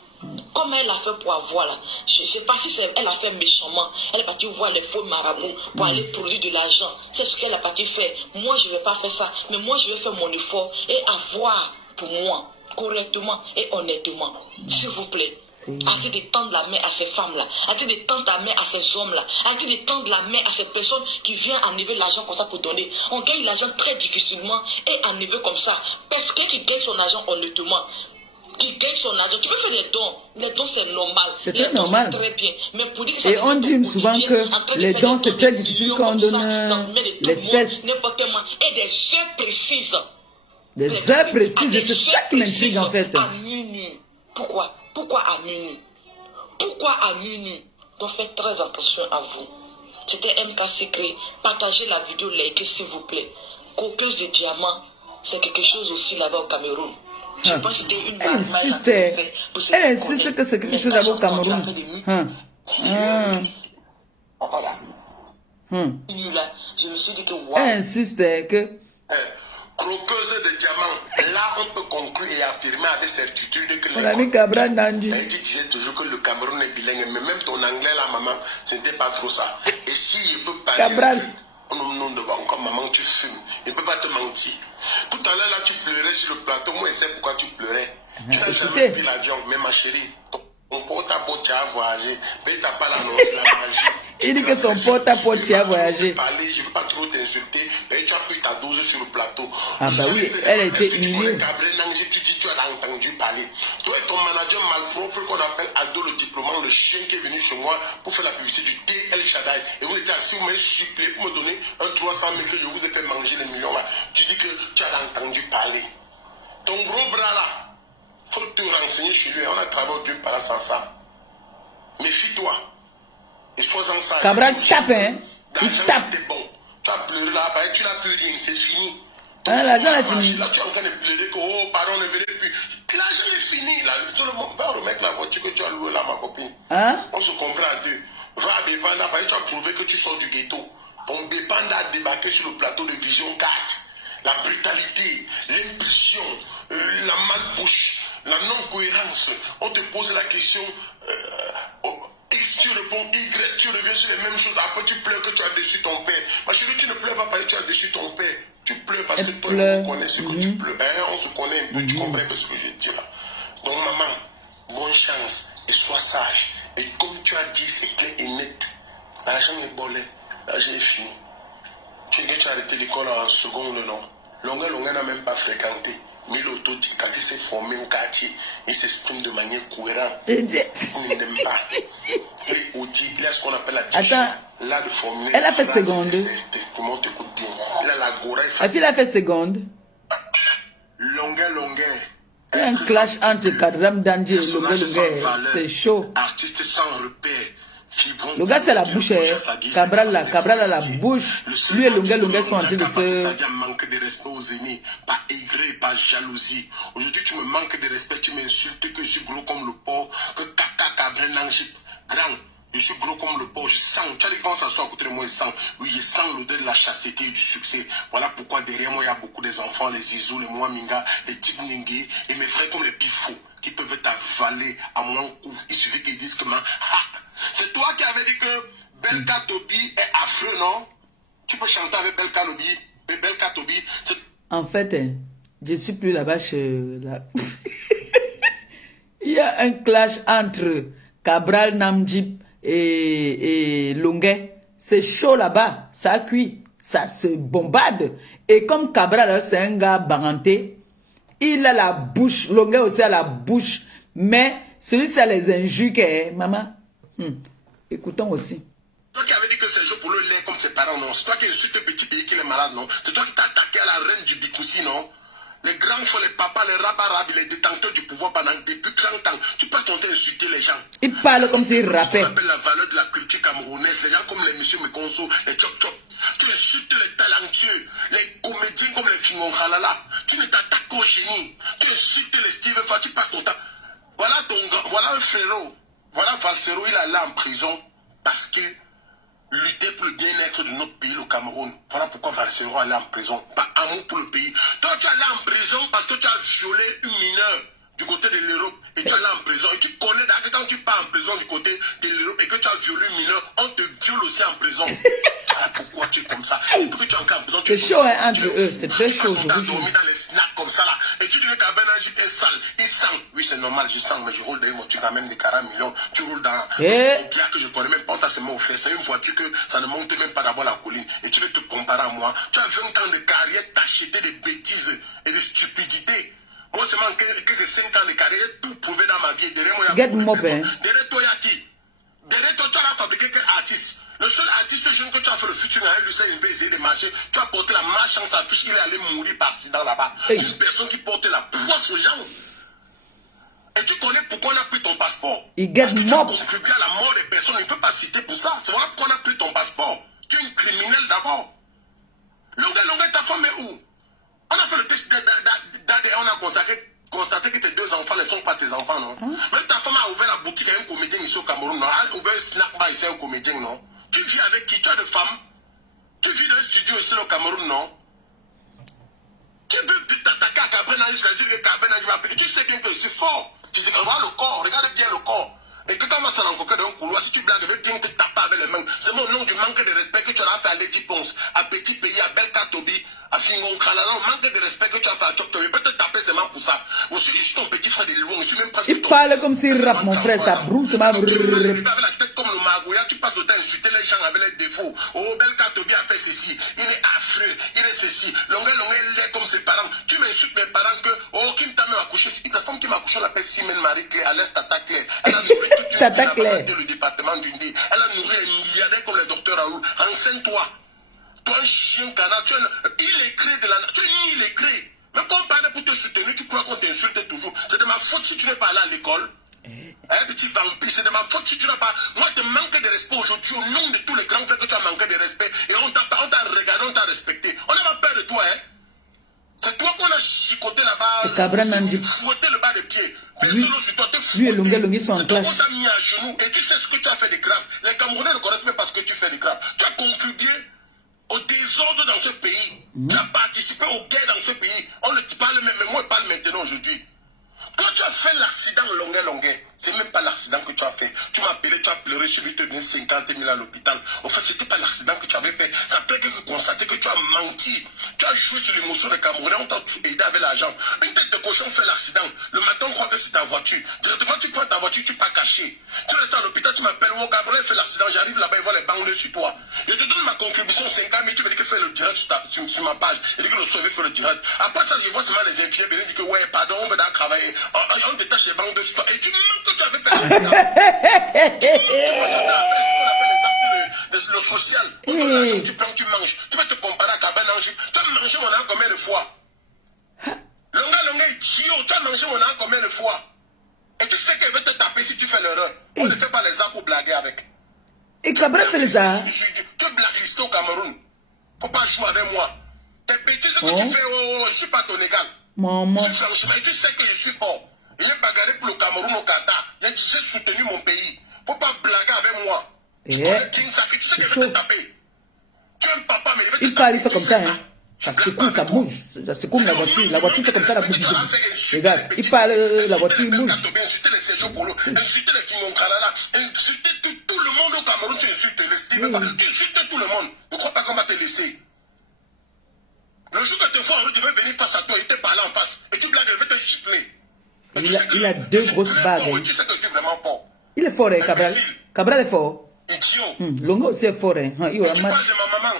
Comme elle a fait pour avoir là, je ne sais pas si elle a fait méchamment. Elle est partie voir les faux marabouts pour aller produire de l'argent. C'est ce qu'elle a partie faire. Moi, je ne vais pas faire ça. Mais moi, je vais faire mon effort et avoir pour moi, correctement et honnêtement. S'il vous plaît. Arrêtez de tendre la main à ces femmes-là. Arrêtez de tendre la main à ces hommes-là. Arrêtez de tendre la main à ces personnes qui viennent enlever l'argent comme ça pour donner. On gagne l'argent très difficilement et enlever comme ça. Parce que qui gagne son argent honnêtement, qui gagne son argent, tu peux faire des dons. Les dons, c'est normal. C'est très normal. Très bien. Mais pour dire que ça, et on dit souvent que les dons, c'est très difficile quand on donne l'espèce. N'importe comment. Et des heures précises. Des heures précises, et c'est ça qui m'intrigue en fait. À minuit. Pourquoi à minuit? Pourquoi à minuit? Donc faites très attention à vous. C'était MK Secret. Partagez la vidéo, likez s'il vous plaît. Coqueuse de diamants, c'est quelque chose aussi là-bas au Cameroun. Je pense que c'était une Elle insiste que c'est quelque chose là-bas au Cameroun. Je me suis dit que elle insiste que... Croqueuse de diamants, là on peut conclure et affirmer avec certitude que on a mis Cabral Nandi. Elle disait toujours que le Cameroun est bilingue, mais même ton anglais là, maman, ce n'était pas trop ça. Et si il peut parler, Cabral. Non, comme maman, tu fumes, il ne peut pas te mentir. Tout à l'heure là, tu pleurais sur le plateau, moi je sais pourquoi tu pleurais. Tu n'as jamais pris l'avion, mais ma chérie, ton porte-à-porte a voyagé, mais tu n'as pas l'annonce, la magie. Il dit que son porte-à-porte a voyagé. Je ne veux pas trop t'insulter, mais tu as pris ta dose sur le plateau. Ah bah oui, elle a été humiliée. Nangip, tu dis tu as entendu parler. Toi et ton manager malpropre qu'on appelle Ado le diplômant, le chien qui est venu chez moi pour faire la publicité du TL Shaddai. Et vous étiez assis, vous m'avez supplié pour me donner un 300 000 que je vous ai fait manger les millions là. Tu dis que tu as entendu parler. Ton gros bras là, faut te renseigner chez lui. On a travaillé au Dieu par là sans ça. Méfie-toi. Et sois-en sage. Cabral tape, hein. Il tape. Bon. Tu as pleuré là, tu n'as plus rien, c'est fini. L'argent est fini. Là, tu es en train de pleurer que, oh, pardon, ne venez plus. L'argent est fini. Là, tout le monde va remettre la voiture que tu as louée là, ma copine. Hein? On se comprend à deux. Va à Bépanda, tu as prouvé que tu sors du ghetto. Ton Bépanda a débarqué sur le plateau de Vision 4. La brutalité, l'impulsion, la malbouche, la non-cohérence. On te pose la question, X, tu réponds Y, tu reviens sur les mêmes choses. Après, tu pleures que tu as déçu ton père. Ma chérie, tu ne pleures pas parce que tu as déçu ton père. Tu pleures parce que toi, on connaît ce que tu pleures. Hein? On se connaît un peu, tu comprends un peu ce que je dis là. Donc, maman, bonne chance et sois sage. Et comme tu as dit, c'est clair et net. L'argent est bolé, l'argent est fini. Tu as arrêté l'école en seconde, non? Longa n'a même pas fréquenté. Mais l'autodidacte, quand il s'est formé au quartier, il s'exprime de manière cohérente. Il n'aime pas. Il est audible, il a ce qu'on appelle la diction. Là, de formuler. Elle a fait seconde. Comment t'écoutes bien. Il a la gora. La fille a fait seconde. Longueur. Il y a un clash entre Kadram Danji et Longueur. C'est chaud. Artiste sans repère. Le gars c'est la bouche, Cabral a la bouche. Lui et Longueur sont en train de se... manque de respect aux aînés, pas aigré, pas jalousie. Aujourd'hui tu me manques de respect, tu m'insultes que je suis gros comme le porc, que Kaka Cabral Nangip, grand. Je suis gros comme le porc, je sens. Tu as dit comment ça soit à côté de moi, je sens. Oui, je sens l'odeur de la chasteté et du succès. Voilà pourquoi derrière moi il y a beaucoup des enfants, les Izou, les Mouaminga, les Tibningue et mes frères comme les Pifou qui peuvent t'avaler à mon cou. Il suffit qu'ils disent que c'est toi qui avais dit que Belka Tobi est affreux, non? Tu peux chanter avec Belka Tobi. En fait, je suis plus là-bas chez la... Il y a un clash entre Cabral Namjip et Longuet. C'est chaud là-bas, ça cuit, ça se bombarde. Et comme Cabral, c'est un gars baranté, il a la bouche, Longuet aussi a la bouche, mais celui-ci a les injures que maman. Écoutons aussi. Toi qui avais dit que c'est jeu pour le lait comme ses parents, non? C'est toi qui insulte le petit pays qui est malade, non? C'est toi qui t'as attaqué à la reine du Bikoussi, non? Les grands sont les papas, les rabarabis, les détenteurs du pouvoir pendant depuis 30 ans. Tu passes ton temps à insulter les gens. Il parle comme s'il rappait. On appelle la valeur de la culture camerounaise. Les gens comme les messieurs Mekonso, les Chop-Chop. Tu insultes les talentueux, les comédiens comme les Fingon Khalala. Tu ne t'attaques qu'au génie. Tu insultes les Steve Fa, tu passes ton temps. Voilà un frérot. Voilà Valsero, il est allé en prison parce que lutter pour le bien-être de notre pays, le Cameroun. Voilà pourquoi Valsero est allé en prison. Pas amour pour le pays. Toi, tu es allé en prison parce que tu as violé une mineure du côté de l'Europe et tu es allé en prison. Et tu connais que quand tu pars en prison du côté de l'Europe et que tu as violé une mineure, on te viole aussi en prison. Voilà pourquoi tu es comme ça. Pourquoi tu es encore en prison? C'est chaud hein, entre eux, c'est très chaud. Tu as dormi dans les snacks comme ça là. Et tu dis que Kabenajib est sale. Il sent. Oui, c'est normal, je sens, mais je roule dans une voiture quand même de 40 millions. Tu roules dans un Kia que je connais même pas, on t'a seulement offert. C'est une voiture que ça ne monte même pas d'abord la colline. Et tu veux te comparer à moi. Tu as 20 ans de carrière, t'acheter des bêtises et des stupidités. Moi, seulement que 5 ans de carrière, tout prouvé dans ma vie. Derrière moi, il y a derrière toi, il y a qui? Derrière toi, tu as fabriqué qu'un artiste. Le seul artiste jeune que tu as fait le futur avec lui, c'est une baisée de marché. Tu as porté la malchance à fiche, il est allé mourir par accident là-bas. Tu es une personne qui porte la poisse aux gens. Et tu connais pourquoi on a pris ton passeport. Parce que tu as contribué à la mort des personnes. Il ne peut pas citer pour ça. C'est voilà pourquoi on a pris ton passeport. Tu es une criminelle d'abord. Longueur, ta femme est où? On a fait le test d'ADN, on a constaté que tes 2 enfants ne sont pas tes enfants, non? Même ta femme a ouvert la boutique à un comédien ici au Cameroun, non? Elle a ouvert un snack bar ici à un comédien, non? Tu vis avec qui? Tu as des femmes? Tu vis dans un studio ici au Cameroun, non? Tu peux t'attaquer à Cabena jusqu'à dire que Cabena va faire. Et tu sais bien que je suis fort. Tu dis, regarde le corps, regarde bien le corps. Et que quand on va se rencontrer dans un couloir, si tu blagues, je vais bien te taper avec les mains. C'est mon nom du manque de respect que tu as fait à Lady Ponce, à Petit Pays, à Belka Tobi, à Fingon Khalala. Le manque de respect que tu as fait à Chop Tobi. Je peux te taper seulement pour ça. Je suis ton petit frère de loin, je suis même presque. Il parle comme s'il rappe, mon frère, ça brûle, ça m'a brûlé. Tu avais la tête comme le Magoya, tu passes le temps à insulter les gens avec les défauts. Oh, Belka Tobi a fait ceci, il est affreux, il est ceci. Longueur, il est comme ses parents. Tu m'insultes mes parents que, oh, qui ne t'a qu'on appelle Simone Marie-Claire, à l'Est Tata Claire. Elle a nourri toute une ville le département d'Indi. Elle a nourri un milliardaire comme le docteur Raoul. Enseigne-toi. Toi, un chien canard, tu es illettré de la... Tu es illettré. Même quand on parle pour te soutenir, tu crois qu'on t'insulte toujours. C'est de ma faute si tu n'es pas allé à l'école. Un petit vampire, c'est de ma faute si tu n'as pas... Moi, je te manque de respect aujourd'hui au nom de tous les grands frères que tu as manqué de respect. Et on t'a regardé, on t'a respecté. On n'a pas peur de toi, hein. C'est toi qu'on a chicoté là-bas. C'est Cabra Nandi. Fouetté le bas des pieds. Lui et Longue sont en clash. On t'a mis à genoux. Et tu sais ce que tu as fait de grave. Les Camerounais ne connaissent même pas ce que tu fais de grave. Tu as contribué au désordre dans ce pays. Tu as participé aux guerres dans ce pays. On ne te parle même, mais moi je parle maintenant aujourd'hui. Quand tu as fait l'accident Longue, c'est même pas l'accident que tu as fait. Tu m'as appelé, tu as pleuré, celui te donné 50 000 à l'hôpital. En fait, c'était pas l'accident que tu avais fait. Ça fait que constater que tu as menti. Tu as joué sur l'émotion des Camerounais, on t'a aidé avec l'argent. Une tête de cochon fait l'accident. Le matin, on croit que c'est ta voiture. Directement, tu prends ta voiture, tu pas caché. Tu restes à l'hôpital, tu m'appelles, oh, Gabriel fait l'accident, j'arrive là-bas, ils vont les bandes sur toi. Je te donne ma contribution 50 000, tu me dis que fais le direct sur ma page. Je dis que le sauvé fait le direct. Après ça, je vois seulement les infirmiers venir dire que ouais, pardon, on va travailler. On détache les bandes sur toi. Et tu manques que tu avais fait l'accident. Le social. Tu prends, tu manges. Tu vas te comparer à Kabananji. Tu as mangé mon âme combien de fois? Longa, idiot. Tu as mangé mon âme combien de fois? Et tu sais qu'elle veut te taper si tu fais l'erreur. On ne fait pas les arts pour blaguer avec. Et Cabra fait les arts. Tu es blacklisté au Cameroun. Faut pas jouer avec moi. Tes bêtises que tu fais, je suis pas ton égal. Maman. Je suis franchement, et tu sais que je suis fort. Il est bagarré pour le Cameroun au Qatar. J'ai soutenu mon pays. Faut pas blaguer avec moi. Tu connais King Sak, tu sais qu'il va te taper. Tu es un papa, mais il va te taper. Il parle, il fait comme ça, hein. Ça secoue, ça bouge. Ça secoue la voiture. La voiture fait comme ça, la bouge. Regarde, il parle, la voiture bouge. Insulter les Sergio Polo, insulter les Kingonkalala, insulter tout le monde au Cameroun, tu insultes. Tu insultes tout le monde. Ne crois pas qu'on va te laisser. Le jour que tes fois, tu vas venir face à toi, il te parle en face. Et tu blagues, il va te gifler. Il a deux grosses bagues. Tu sais que tu es vraiment fort. Il est fort, hein, Cabral. Cabral est fort. Idiot. Longo aussi est fort, hein. Il aura tu match. parles de ma maman.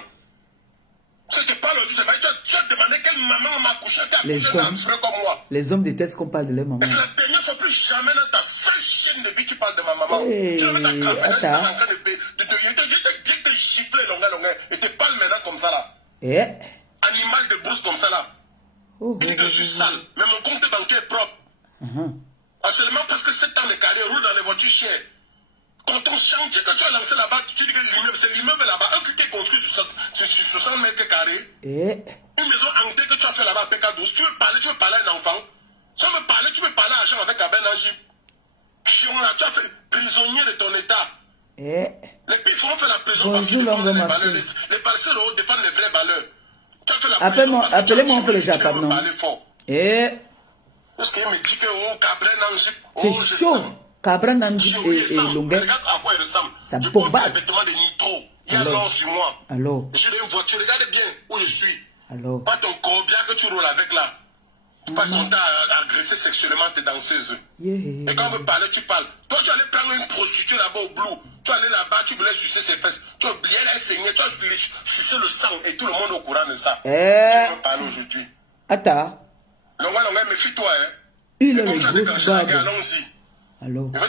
Si tu parles de ça, tu as demandé quelle maman m'a accouché. Tu as accouché d'un frère comme moi. Les hommes détestent qu'on parle de leur maman. Et c'est la dernière fois, plus jamais dans ta seule chaîne de vie, tu parles de ma maman. Hey, tu devais t'attraper, attends. en train de te gifler, longa. Et te parle maintenant comme ça là. Animal de brousse comme ça là. Je suis sale. Mais mon compte bancaire est propre. Seulement parce que 7 ans de carrière roule dans les voitures chères. Quand ton chantier que tu as lancé là-bas, tu dis que l'immeuble, c'est l'immeuble là-bas. Un qui est construit sur 60 mètres carrés. Une maison hantée que tu as fait là-bas à PK12. Tu veux parler à un enfant. Tu veux parler à Jean avec Abenanji. Tu as fait prisonnier de ton état. Les pifs ont fait la prison parce qu'ils défendent les valeurs. Les parcelles défendent les vraies valeurs. Tu as fait la prison. Appelez-moi on fait le Japon, non? Parce qu'il me dit que Cabra Nanji. C'est chaud. Cabra Nandi et Longue. Regarde à quoi il ressemble. Ça je bombarde. porte des vêtements de nitro. Il y a l'or sur moi. Alors. Je suis dans une voiture. Regardez bien où je suis. Alors. Pas ton corps bien que tu roules avec là. Tu passes ton temps à agresser sexuellement tes danseuses. Et quand on veut parler, tu parles. Toi, tu allais prendre une prostituée là-bas au Blue. Tu allais là-bas, tu voulais sucer ses fesses. Tu as oublié, elle a saigné. Tu as sucé le sang. Et tout le monde est au courant de ça. Tu veux parler aujourd'hui. Attends. Longa, méfie-toi, hein. Il a les grosses bagues. Allons-y. Alors, je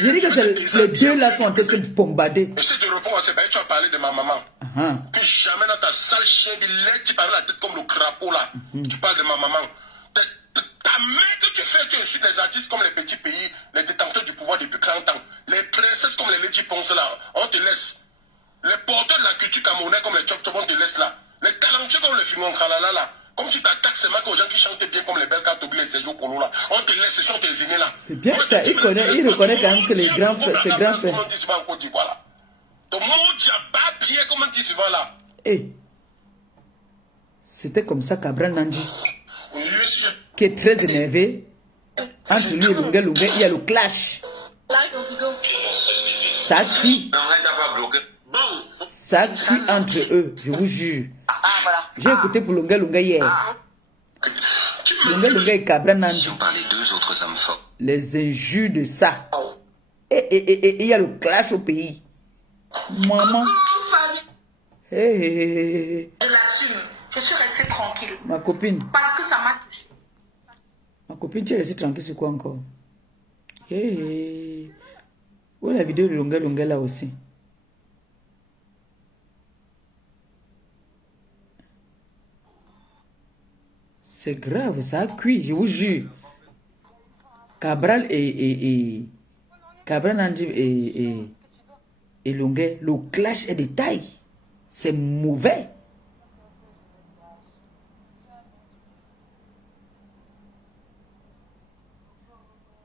dis que les deux là sont en train de se bombarder. Et si tu réponds à ces bails, tu as parlé de ma maman. Plus jamais dans ta sale chien de lait, tu parles la tête comme le crapaud là. Tu parles de ma maman. Ta mère que tu fais, tu insultes les artistes comme les petits pays, les détenteurs du pouvoir depuis 40 ans. Les princesses comme les Lady Ponce là, on te laisse. Les porteurs de la culture camerounaise comme les Chop Chop, on te laisse là. Les talentueux comme les Fingon Khalala là. Comme tu t'attaques seulement aux gens qui chantent bien comme les Belka Tobi et Sergio Polo là. On te laisse, ce sont tes aînés là. C'est bien ça, il reconnaît quand même que les grands frères, ses grands frères. Comment on dit souvent en Côte d'Ivoire là? Ton mot diaba bien, comment on dit souvent là? C'était comme ça Cabra Nandi, qui est très énervé. Entre lui et Lungue, il y a le clash. Ça crie. Ça crie entre eux, je vous jure. J'ai écouté pour Lungue hier. Lungue et Cabra Nandi. Les injures de ça. Et il y a le clash au pays. Maman. Je l'assume. Je suis restée tranquille. Ma copine. Parce que ça m'a touché. Ma copine, tu es restée tranquille sur quoi encore? Hey. Où est la vidéo de Lunga là aussi? C'est grave, ça a cuit, je vous jure. Cabral Cabral Nandi et Lunga, le clash est de taille. C'est mauvais.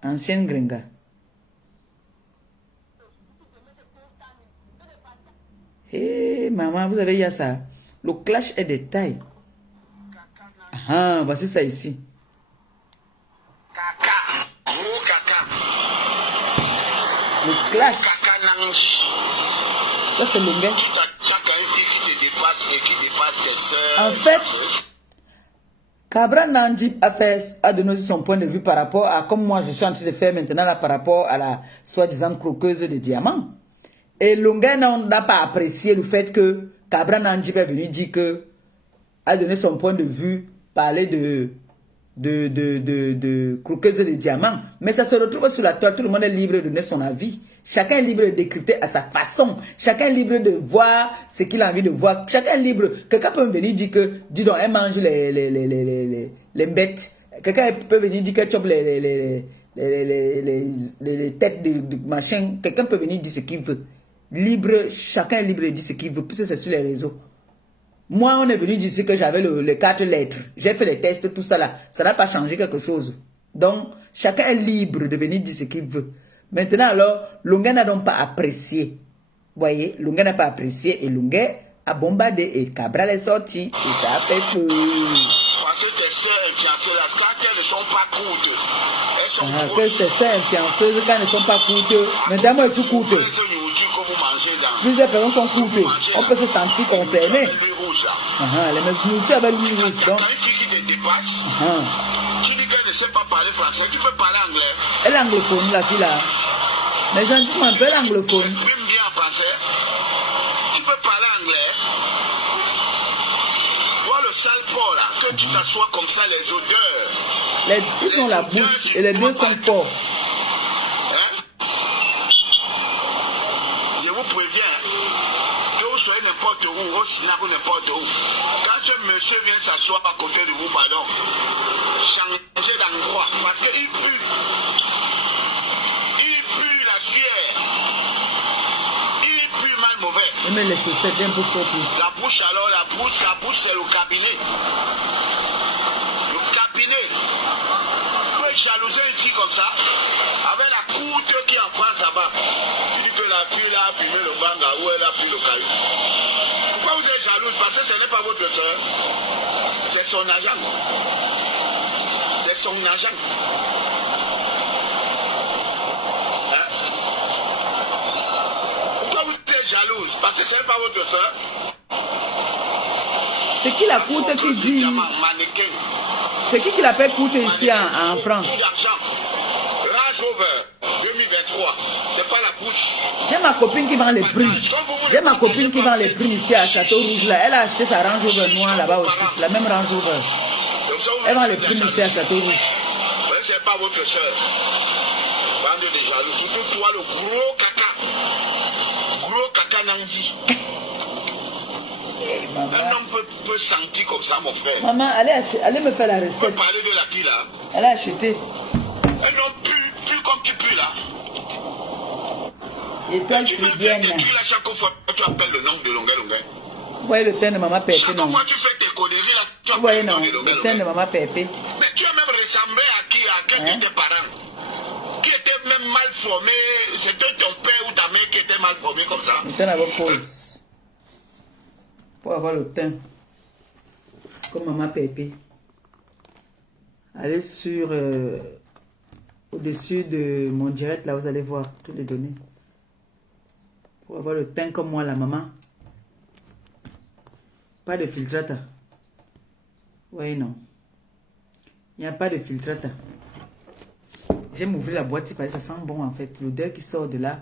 Ancienne Gringa. Hé, maman, vous avez eu ça. Le clash est de taille. Ah, voici ça ici. Caca, gros caca. Le clash. Caca Nandi. Ça, c'est Lunga. Chacun ici qui te dépasse et qui dépasse tes soeurs. En fait, Cabral Nandi a donné son point de vue par rapport à, comme moi je suis en train de faire maintenant, là, par rapport à la soi-disant croqueuse de diamants. Et Lunga n'a pas apprécié le fait que Cabral Nandi est venu dire que, a donné son point de vue, parler de croqueuse de diamants. Mais ça se retrouve sur la toile, tout le monde est libre de donner son avis. Chacun est libre de décrypter à sa façon. Chacun est libre de voir ce qu'il a envie de voir. Chacun est libre. Quelqu'un peut venir dire que, dis donc, elle mange les bêtes. Quelqu'un peut venir dire qu'elle chope les têtes de machin. Quelqu'un peut venir dire ce qu'il veut. Libre, chacun est libre de dire ce qu'il veut, puisque c'est sur les réseaux. Moi, on est venu dire que j'avais les 4 lettres. J'ai fait les tests, tout ça là. Ça n'a pas changé quelque chose. Donc, chacun est libre de venir dire ce qu'il veut. Maintenant, alors, Lunga n'a donc pas apprécié. Vous voyez, Lunga n'a pas apprécié et Lunga a bombardé et Cabral est sorti. Et ça a fait peur. Parce que tes soeurs influenceuses, quand elles ne sont pas courtes, elles sont grosses. Que ces soeurs influenceuses, quand elles ne sont pas courtes, maintenant, elles sont courtes. Plusieurs personnes sont courtes. On peut se sentir concerné. Les nourritures avec l'huile rouge. Donc, qui te dépasse, tu dis qu'elle ne sait pas parler français, tu peux parler anglais. Elle est anglophone, la fille là. Mais gentiment, un peu l'anglophone. Tu exprimes bien en français, tu peux parler anglais. Vois le sale porc là, que tu t'assois comme ça, les odeurs. Ils ont la bouche et les deux sont forts. Je vous préviens, que vous soyez n'importe où, au Sinac ou n'importe où. Quand ce monsieur vient s'asseoir à côté de vous, pardon, changez d'endroit parce qu'il pue. Il pue la sueur. Il pue mal mauvais. Mais les chaussettes un peu trop. La bouche alors, la bouche c'est le cabinet. Le cabinet. Vous pouvez jalouser une fille comme ça, avec la courte qui est en France là-bas. Tu dis que la fille là a fumé le banga ou elle a pris le caillou. Pourquoi vous êtes jalouse? Parce que ce n'est pas votre soeur. C'est son agent. C'est son agent. Hein? Pourquoi vous êtes jalouse? Parce que ce n'est pas votre soeur. C'est qui la courte qui dit? C'est qui l'appelle courte ici en France? Range Rover 2023. C'est pas la bouche. J'ai ma copine qui vend les primes. J'ai ma copine qui vend les primes ici à Château Rouge là. Elle a acheté sa Range Rover noire là-bas aussi. C'est la même Range Rover. Elle vend les primes ici à Château Rouge. C'est pas votre soeur. Bande de jaloux. Surtout toi, le gros caca. Gros caca Nandi. Un homme peut sentir comme ça, mon frère. Maman, allez me faire la recette. On peut parler de la fille là. Elle a acheté. Un homme pue comme tu pues là. Et toi, tu veux faire tes trucs là chaque fois que tu appelles le nom de Lunga. Vous voyez le teint de maman Pépé, non? Chaque fois que tu fais tes conneries là, tu vous voyez, appelles non, le nom de Lunga. Le teint de maman Pépé. Mais tu as même ressemblé à qui? À quel de tes parents? Qui était même mal formé? C'était ton père ou ta mère qui était mal formé comme ça? Le teint d'abord pause. Pour avoir le teint comme maman Pépé. Allez sur au-dessus de mon direct, là vous allez voir toutes les données. Pour avoir le teint comme moi, la maman. Pas de filtrata. Oui, non. Il n'y a pas de filtrata. J'aime ouvrir la boîte parce que ça sent bon en fait. L'odeur qui sort de là.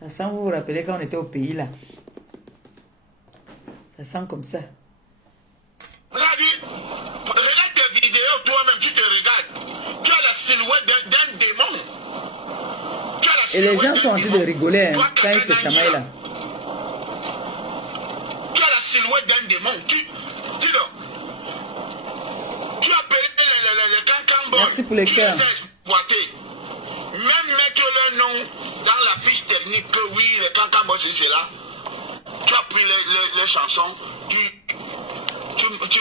Ça sent, vous vous rappelez quand on était au pays là. Ça sent comme ça. Regarde tes Et les gens sont en train de rigoler hein, quand ils se chamaillent là. Tu as la silhouette d'un démon. Tu as appelé les cancambos. Merci pour les cœurs. Même mettre leur nom dans la fiche technique que oui, les cancambos c'est là. Tu as pris les chansons, tu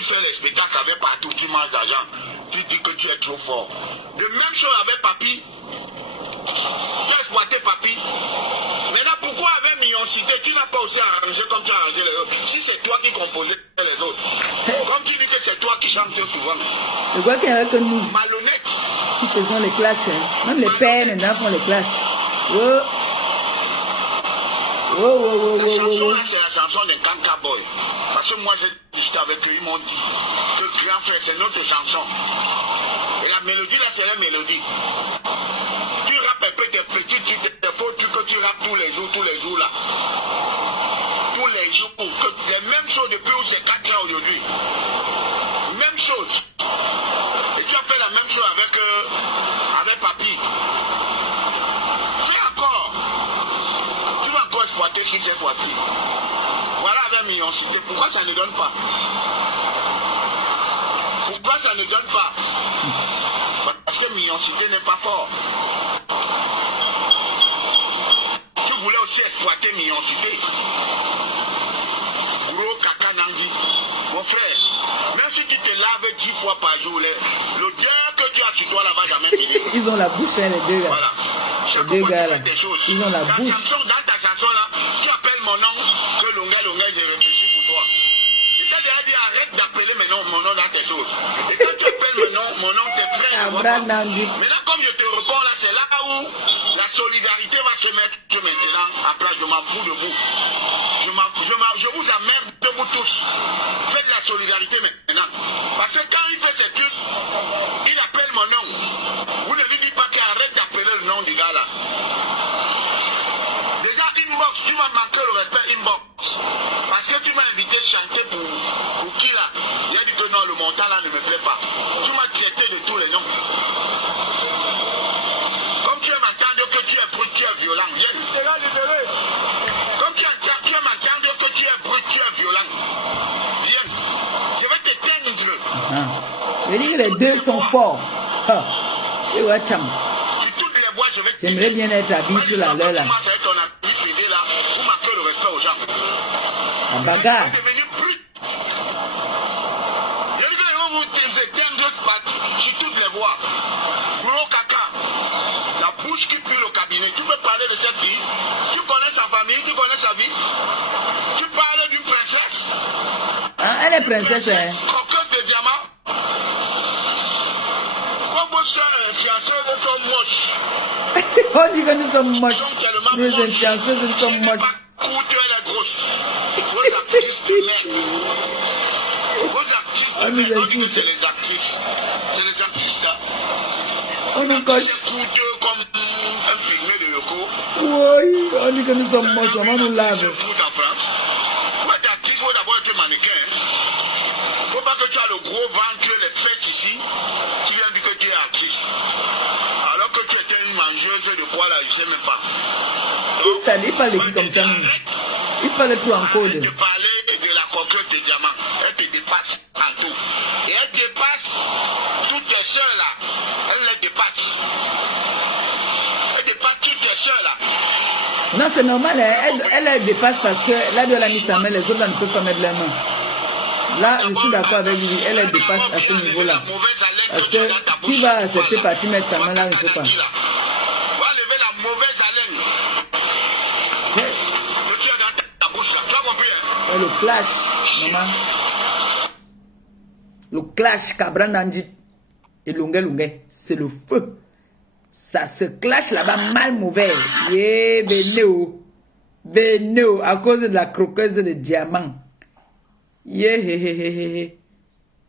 fais les spectacles avec partout, tu manges d'argent, tu dis que tu es trop fort. De même chose avec Papi. Tu as exploité Papi. Maintenant, pourquoi avec Mignoncité, tu n'as pas aussi arrangé comme tu as arrangé les autres? Si c'est toi qui composais les autres. Comme tu dis que c'est toi qui chantes souvent. Je vois qu'il y a que nous. Malhonnête. Qui faisons les clashs. Hein. Même les pères maintenant font les clashs. Oh. La chanson là, c'est la chanson d'un Kanka Boy. Parce que moi, j'étais avec eux, ils m'ont dit que grand frère, c'est notre chanson. Et la mélodie là, c'est la mélodie. Tu rappes un peu tes petits trucs, tes faux trucs que tu rappes tous les jours là. Tous les jours. Les mêmes choses depuis où c'est 4 ans aujourd'hui. Même chose. Et tu as fait la même chose avec Papi. Fais encore. Tu vas encore exploiter qui cette fois-ci. Voilà avec Mignoncité. Pourquoi ça ne donne pas? Pourquoi ça ne donne pas? Parce que Mignoncité n'est pas fort. Tu voulais aussi exploiter Mignoncité. Gros caca Nandi. Mon frère, même si tu te laves 10 fois par jour, l'odeur que tu as sur toi là va jamais finir. Ils ont la bouche, hein, les deux gars. Voilà. Les deux gars là. Ils ont la bouche. Dans ta chanson là, tu appelles mon nom, que Longa, j'ai réfléchi pour toi. Et t'as déjà dit arrête d'appeler mon nom dans tes choses. Et quand tu appelles mon nom, tes frères ne voient pas. Maintenant, comme je te réponds là, c'est là où la solidarité va se mettre maintenant en place. Je m'en fous de vous. Je vous emmerde de vous tous. Faites la solidarité maintenant. Parce que quand il fait ces trucs, il appelle mon nom. Vous ne lui dites pas qu'il arrête d'appeler le nom du gars là. Déjà, inbox, tu m'as manqué le respect inbox. Parce que tu m'as invité à chanter pour qui là? Il a dit que non, le montant là ne me plaît pas. Tu m'as traité de tous les noms. Comme tu aimes entendre que tu es brut, tu es violent, viens. Comme tu aimes entendre que tu es brut, tu es violent, viens. Je vais t'éteindre. Je dis que les deux sont forts. Et ouais, cham. Sur toutes les voies, je vais t'éteindre. J'aimerais bien être habitué là, là. Tu marches avec ton ami privé là, pour marquer le respect aux gens. La bagarre. Tu es devenu brut. Je dis que je vais vous éteindre sur toutes les voies. Gros caca. La bouche qui pue le cabinet. Tu peux parler de cette fille. Tu connais sa famille, tu connais sa vie. Tu parles d'une princesse. Ah, elle est princesse, hein. Croqueuse de diamants. Comme vos soeurs influenceuses sont moches. On dit que nous sommes moches. Nous influenceuses, nous sommes moches. Coûte, elle est grosse. Vos artistes de l'air. Vos artistes de l'air. On dit que c'est les actrices. C'est les artistes, là. On nous coche. Coûteux comme un pygmée de Yoko. Oui, on dit que nous sommes moches, on va nous laver. En France. Pour être artiste, il faut d'abord être mannequin. Faut pas que tu as le gros ventre, tu as les fesses ici. Tu viens dire que tu es artiste. Alors que tu étais une mangeuse de quoi là, je sais même pas. Il parle de qui comme ça, nous. Il parle tout en code. De parler de la coqueuse de diamant. Elle te dépasse en tout. Et elle dépasse toutes tes soeurs là. Elle les dépasse. Elle dépasse toutes tes soeurs là. Non, c'est normal, hein. Elle dépasse parce que là, elle a mis sa main, les autres là ne peuvent pas mettre leurs mains. Là, je suis d'accord avec lui, elle dépasse à ce niveau-là. Parce que qui va accepter partir mettre sa main là, il ne faut pas. Va lever la mauvaise haleine. Que tu as dans ta bouche là. Tu as compris, hein? Le clash, maman. Le clash, Cabra Nandi et Lunge, c'est le feu. Ça se clash là-bas mal mauvais. Yeah, Beno, à cause de la croqueuse de diamant. Yeah,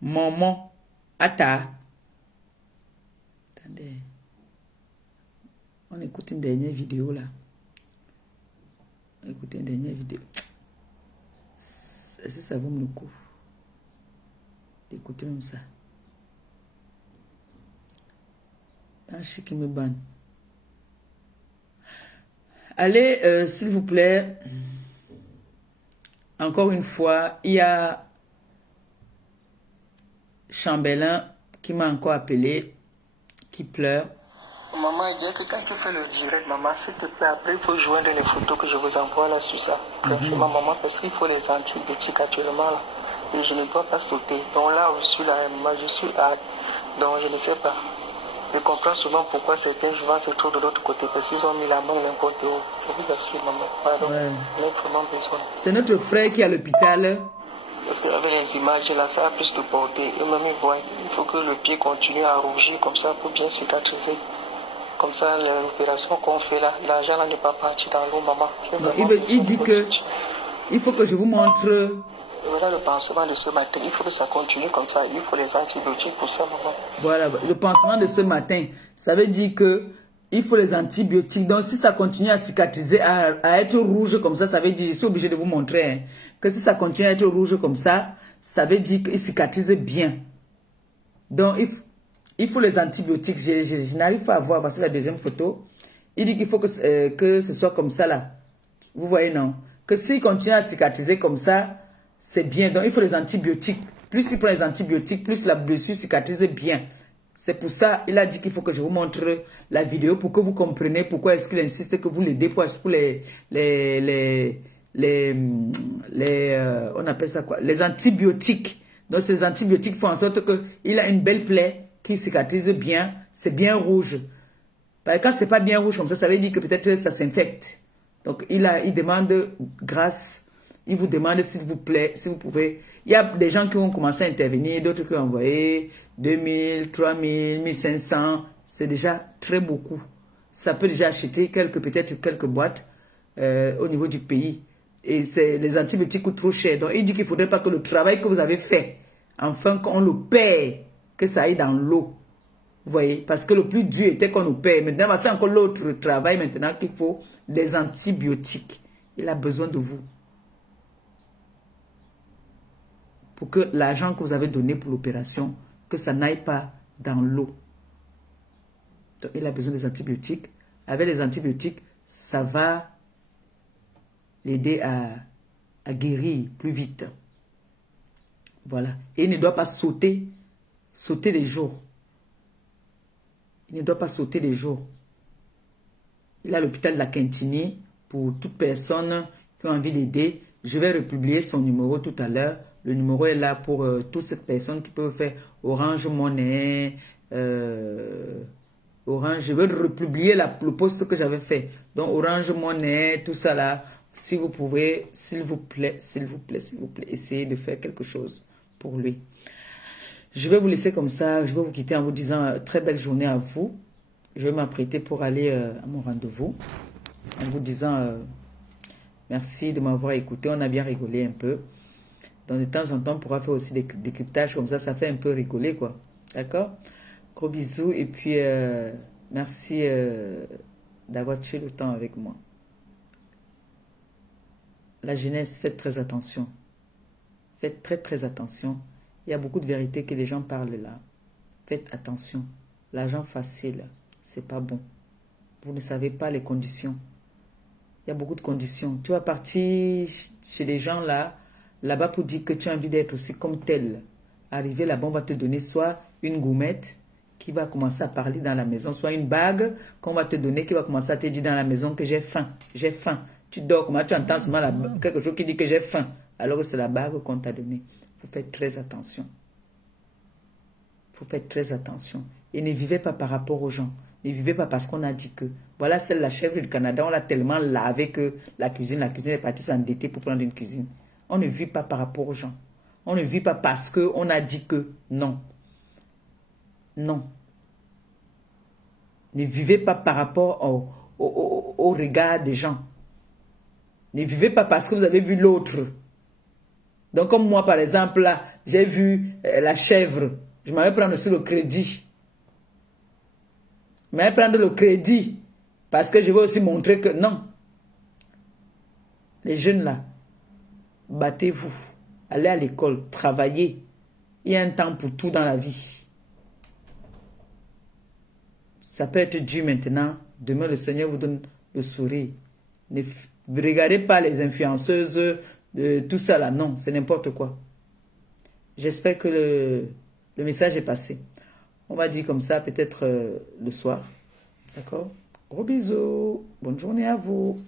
maman, attends. Attendez. On écoute une dernière vidéo là. Écoutez une dernière vidéo. Est-ce que ça vaut le coup d'écouter même ça? Dans ce qui me banne. Allez, s'il vous plaît, encore une fois, il y a Chambellan qui m'a encore appelé, qui pleure. Maman, il dit que quand tu fais le direct, maman, s'il te plaît, après, il faut joindre les photos que je vous envoie là sur ça. Franchement, maman, parce qu'il faut les antibiotiques actuellement là. Et je ne dois pas sauter. Donc là où je suis là, maman, je suis à... Donc je ne sais pas. Je comprends souvent pourquoi certains souvent se trouvent de l'autre côté. Parce qu'ils ont mis la main n'importe où. Je vous assure, maman. Pardon. Ouais. On a vraiment besoin. C'est notre frère qui est à l'hôpital. Parce qu'avec les images là, ça a plus de portée. Et même ils voient, il faut que le pied continue à rougir comme ça pour bien cicatriser. Comme ça, l'opération qu'on fait là, l'argent là n'est pas parti dans l'eau, maman. Il dit que il faut que je vous montre. Voilà le pansement de ce matin. Il faut que ça continue comme ça. Il faut les antibiotiques pour ça, maman. Voilà, le pansement de ce matin, ça veut dire que il faut les antibiotiques. Donc, si ça continue à cicatriser, à être rouge comme ça veut dire, je suis obligé de vous montrer, hein, que si ça continue à être rouge comme ça veut dire qu'il cicatrise bien. Donc, il faut les antibiotiques. Je n'arrive pas à voir, parce que la deuxième photo, il dit qu'il faut que ce soit comme ça là. Vous voyez, non? Que s'il continue à cicatriser comme ça, c'est bien. Donc, il faut les antibiotiques. Plus il prend les antibiotiques, plus la blessure cicatrise bien. C'est pour ça, il a dit qu'il faut que je vous montre la vidéo pour que vous compreniez pourquoi est-ce qu'il insiste que vous l'aidez pour on appelle ça quoi? Les antibiotiques. Donc, ces antibiotiques font en sorte qu'il a une belle plaie qui cicatrise bien. C'est bien rouge. Parce que quand c'est pas bien rouge comme ça veut dire que peut-être ça s'infecte. Donc, il demande grâce. Il vous demande s'il vous plaît, si vous pouvez. Il y a des gens qui ont commencé à intervenir, d'autres qui ont envoyé 2000, 3000, 1500. C'est déjà très beaucoup. Ça peut déjà acheter peut-être quelques boîtes au niveau du pays. Et les antibiotiques coûtent trop cher. Donc, il dit qu'il ne faudrait pas que le travail que vous avez fait, enfin qu'on le paie, que ça aille dans l'eau. Vous voyez? Parce que le plus dur était qu'on nous paie. Maintenant, c'est encore l'autre travail maintenant qu'il faut des antibiotiques. Il a besoin de vous. Pour que l'argent que vous avez donné pour l'opération, que ça n'aille pas dans l'eau. Donc, il a besoin des antibiotiques. Avec les antibiotiques, ça va l'aider à guérir plus vite. Voilà. Et il ne doit pas sauter les jours. Il ne doit pas sauter les jours. Il a l'hôpital de la Quintini pour toute personne qui a envie d'aider. Je vais republier son numéro tout à l'heure. Le numéro est là pour toutes ces personnes qui peuvent faire Orange Money, Orange. Je vais republier le post que j'avais fait. Donc Orange Money, tout ça là. Si vous pouvez, s'il vous plaît, essayez de faire quelque chose pour lui. Je vais vous laisser comme ça. Je vais vous quitter en vous disant très belle journée à vous. Je vais m'apprêter pour aller à mon rendez-vous. En vous disant merci de m'avoir écouté. On a bien rigolé un peu. Donc, de temps en temps, on pourra faire aussi des décryptages comme ça. Ça fait un peu rigoler, quoi. D'accord? Gros bisous. Et puis, merci d'avoir tué le temps avec moi. La jeunesse, faites très attention. Faites très, très attention. Il y a beaucoup de vérités que les gens parlent là. Faites attention. L'argent facile, c'est pas bon. Vous ne savez pas les conditions. Il y a beaucoup de conditions. Tu vas partir chez des gens là-bas pour dire que tu as envie d'être aussi comme tel. Arriver là-bas, on va te donner soit une gourmette qui va commencer à parler dans la maison, soit une bague qu'on va te donner qui va commencer à te dire dans la maison que j'ai faim, j'ai faim. Tu dors, comment tu entends seulement quelque chose qui dit que j'ai faim, alors que c'est la bague qu'on t'a donnée. Il faut faire très attention. Il faut faire très attention. Et ne vivez pas par rapport aux gens. Ne vivez pas parce qu'on a dit que. Voilà, c'est la chef du Canada, on l'a tellement lavé que la cuisine est partie s'endetter pour prendre une cuisine. On ne vit pas par rapport aux gens. On ne vit pas parce qu'on a dit que. Non. Non. Ne vivez pas par rapport au regard des gens. Ne vivez pas parce que vous avez vu l'autre. Donc comme moi par exemple, là, j'ai vu la chèvre. Je m'avais prendre sur le crédit. Je m'avais prendre le crédit. Parce que je veux aussi montrer que non. Les jeunes là, battez-vous. Allez à l'école, travaillez. Il y a un temps pour tout dans la vie. Ça peut être dur maintenant. Demain, le Seigneur vous donne le sourire. Ne regardez pas les influenceuses, tout ça là. Non, c'est n'importe quoi. J'espère que le message est passé. On va dire comme ça, peut-être le soir. D'accord? Gros bisous. Bonne journée à vous.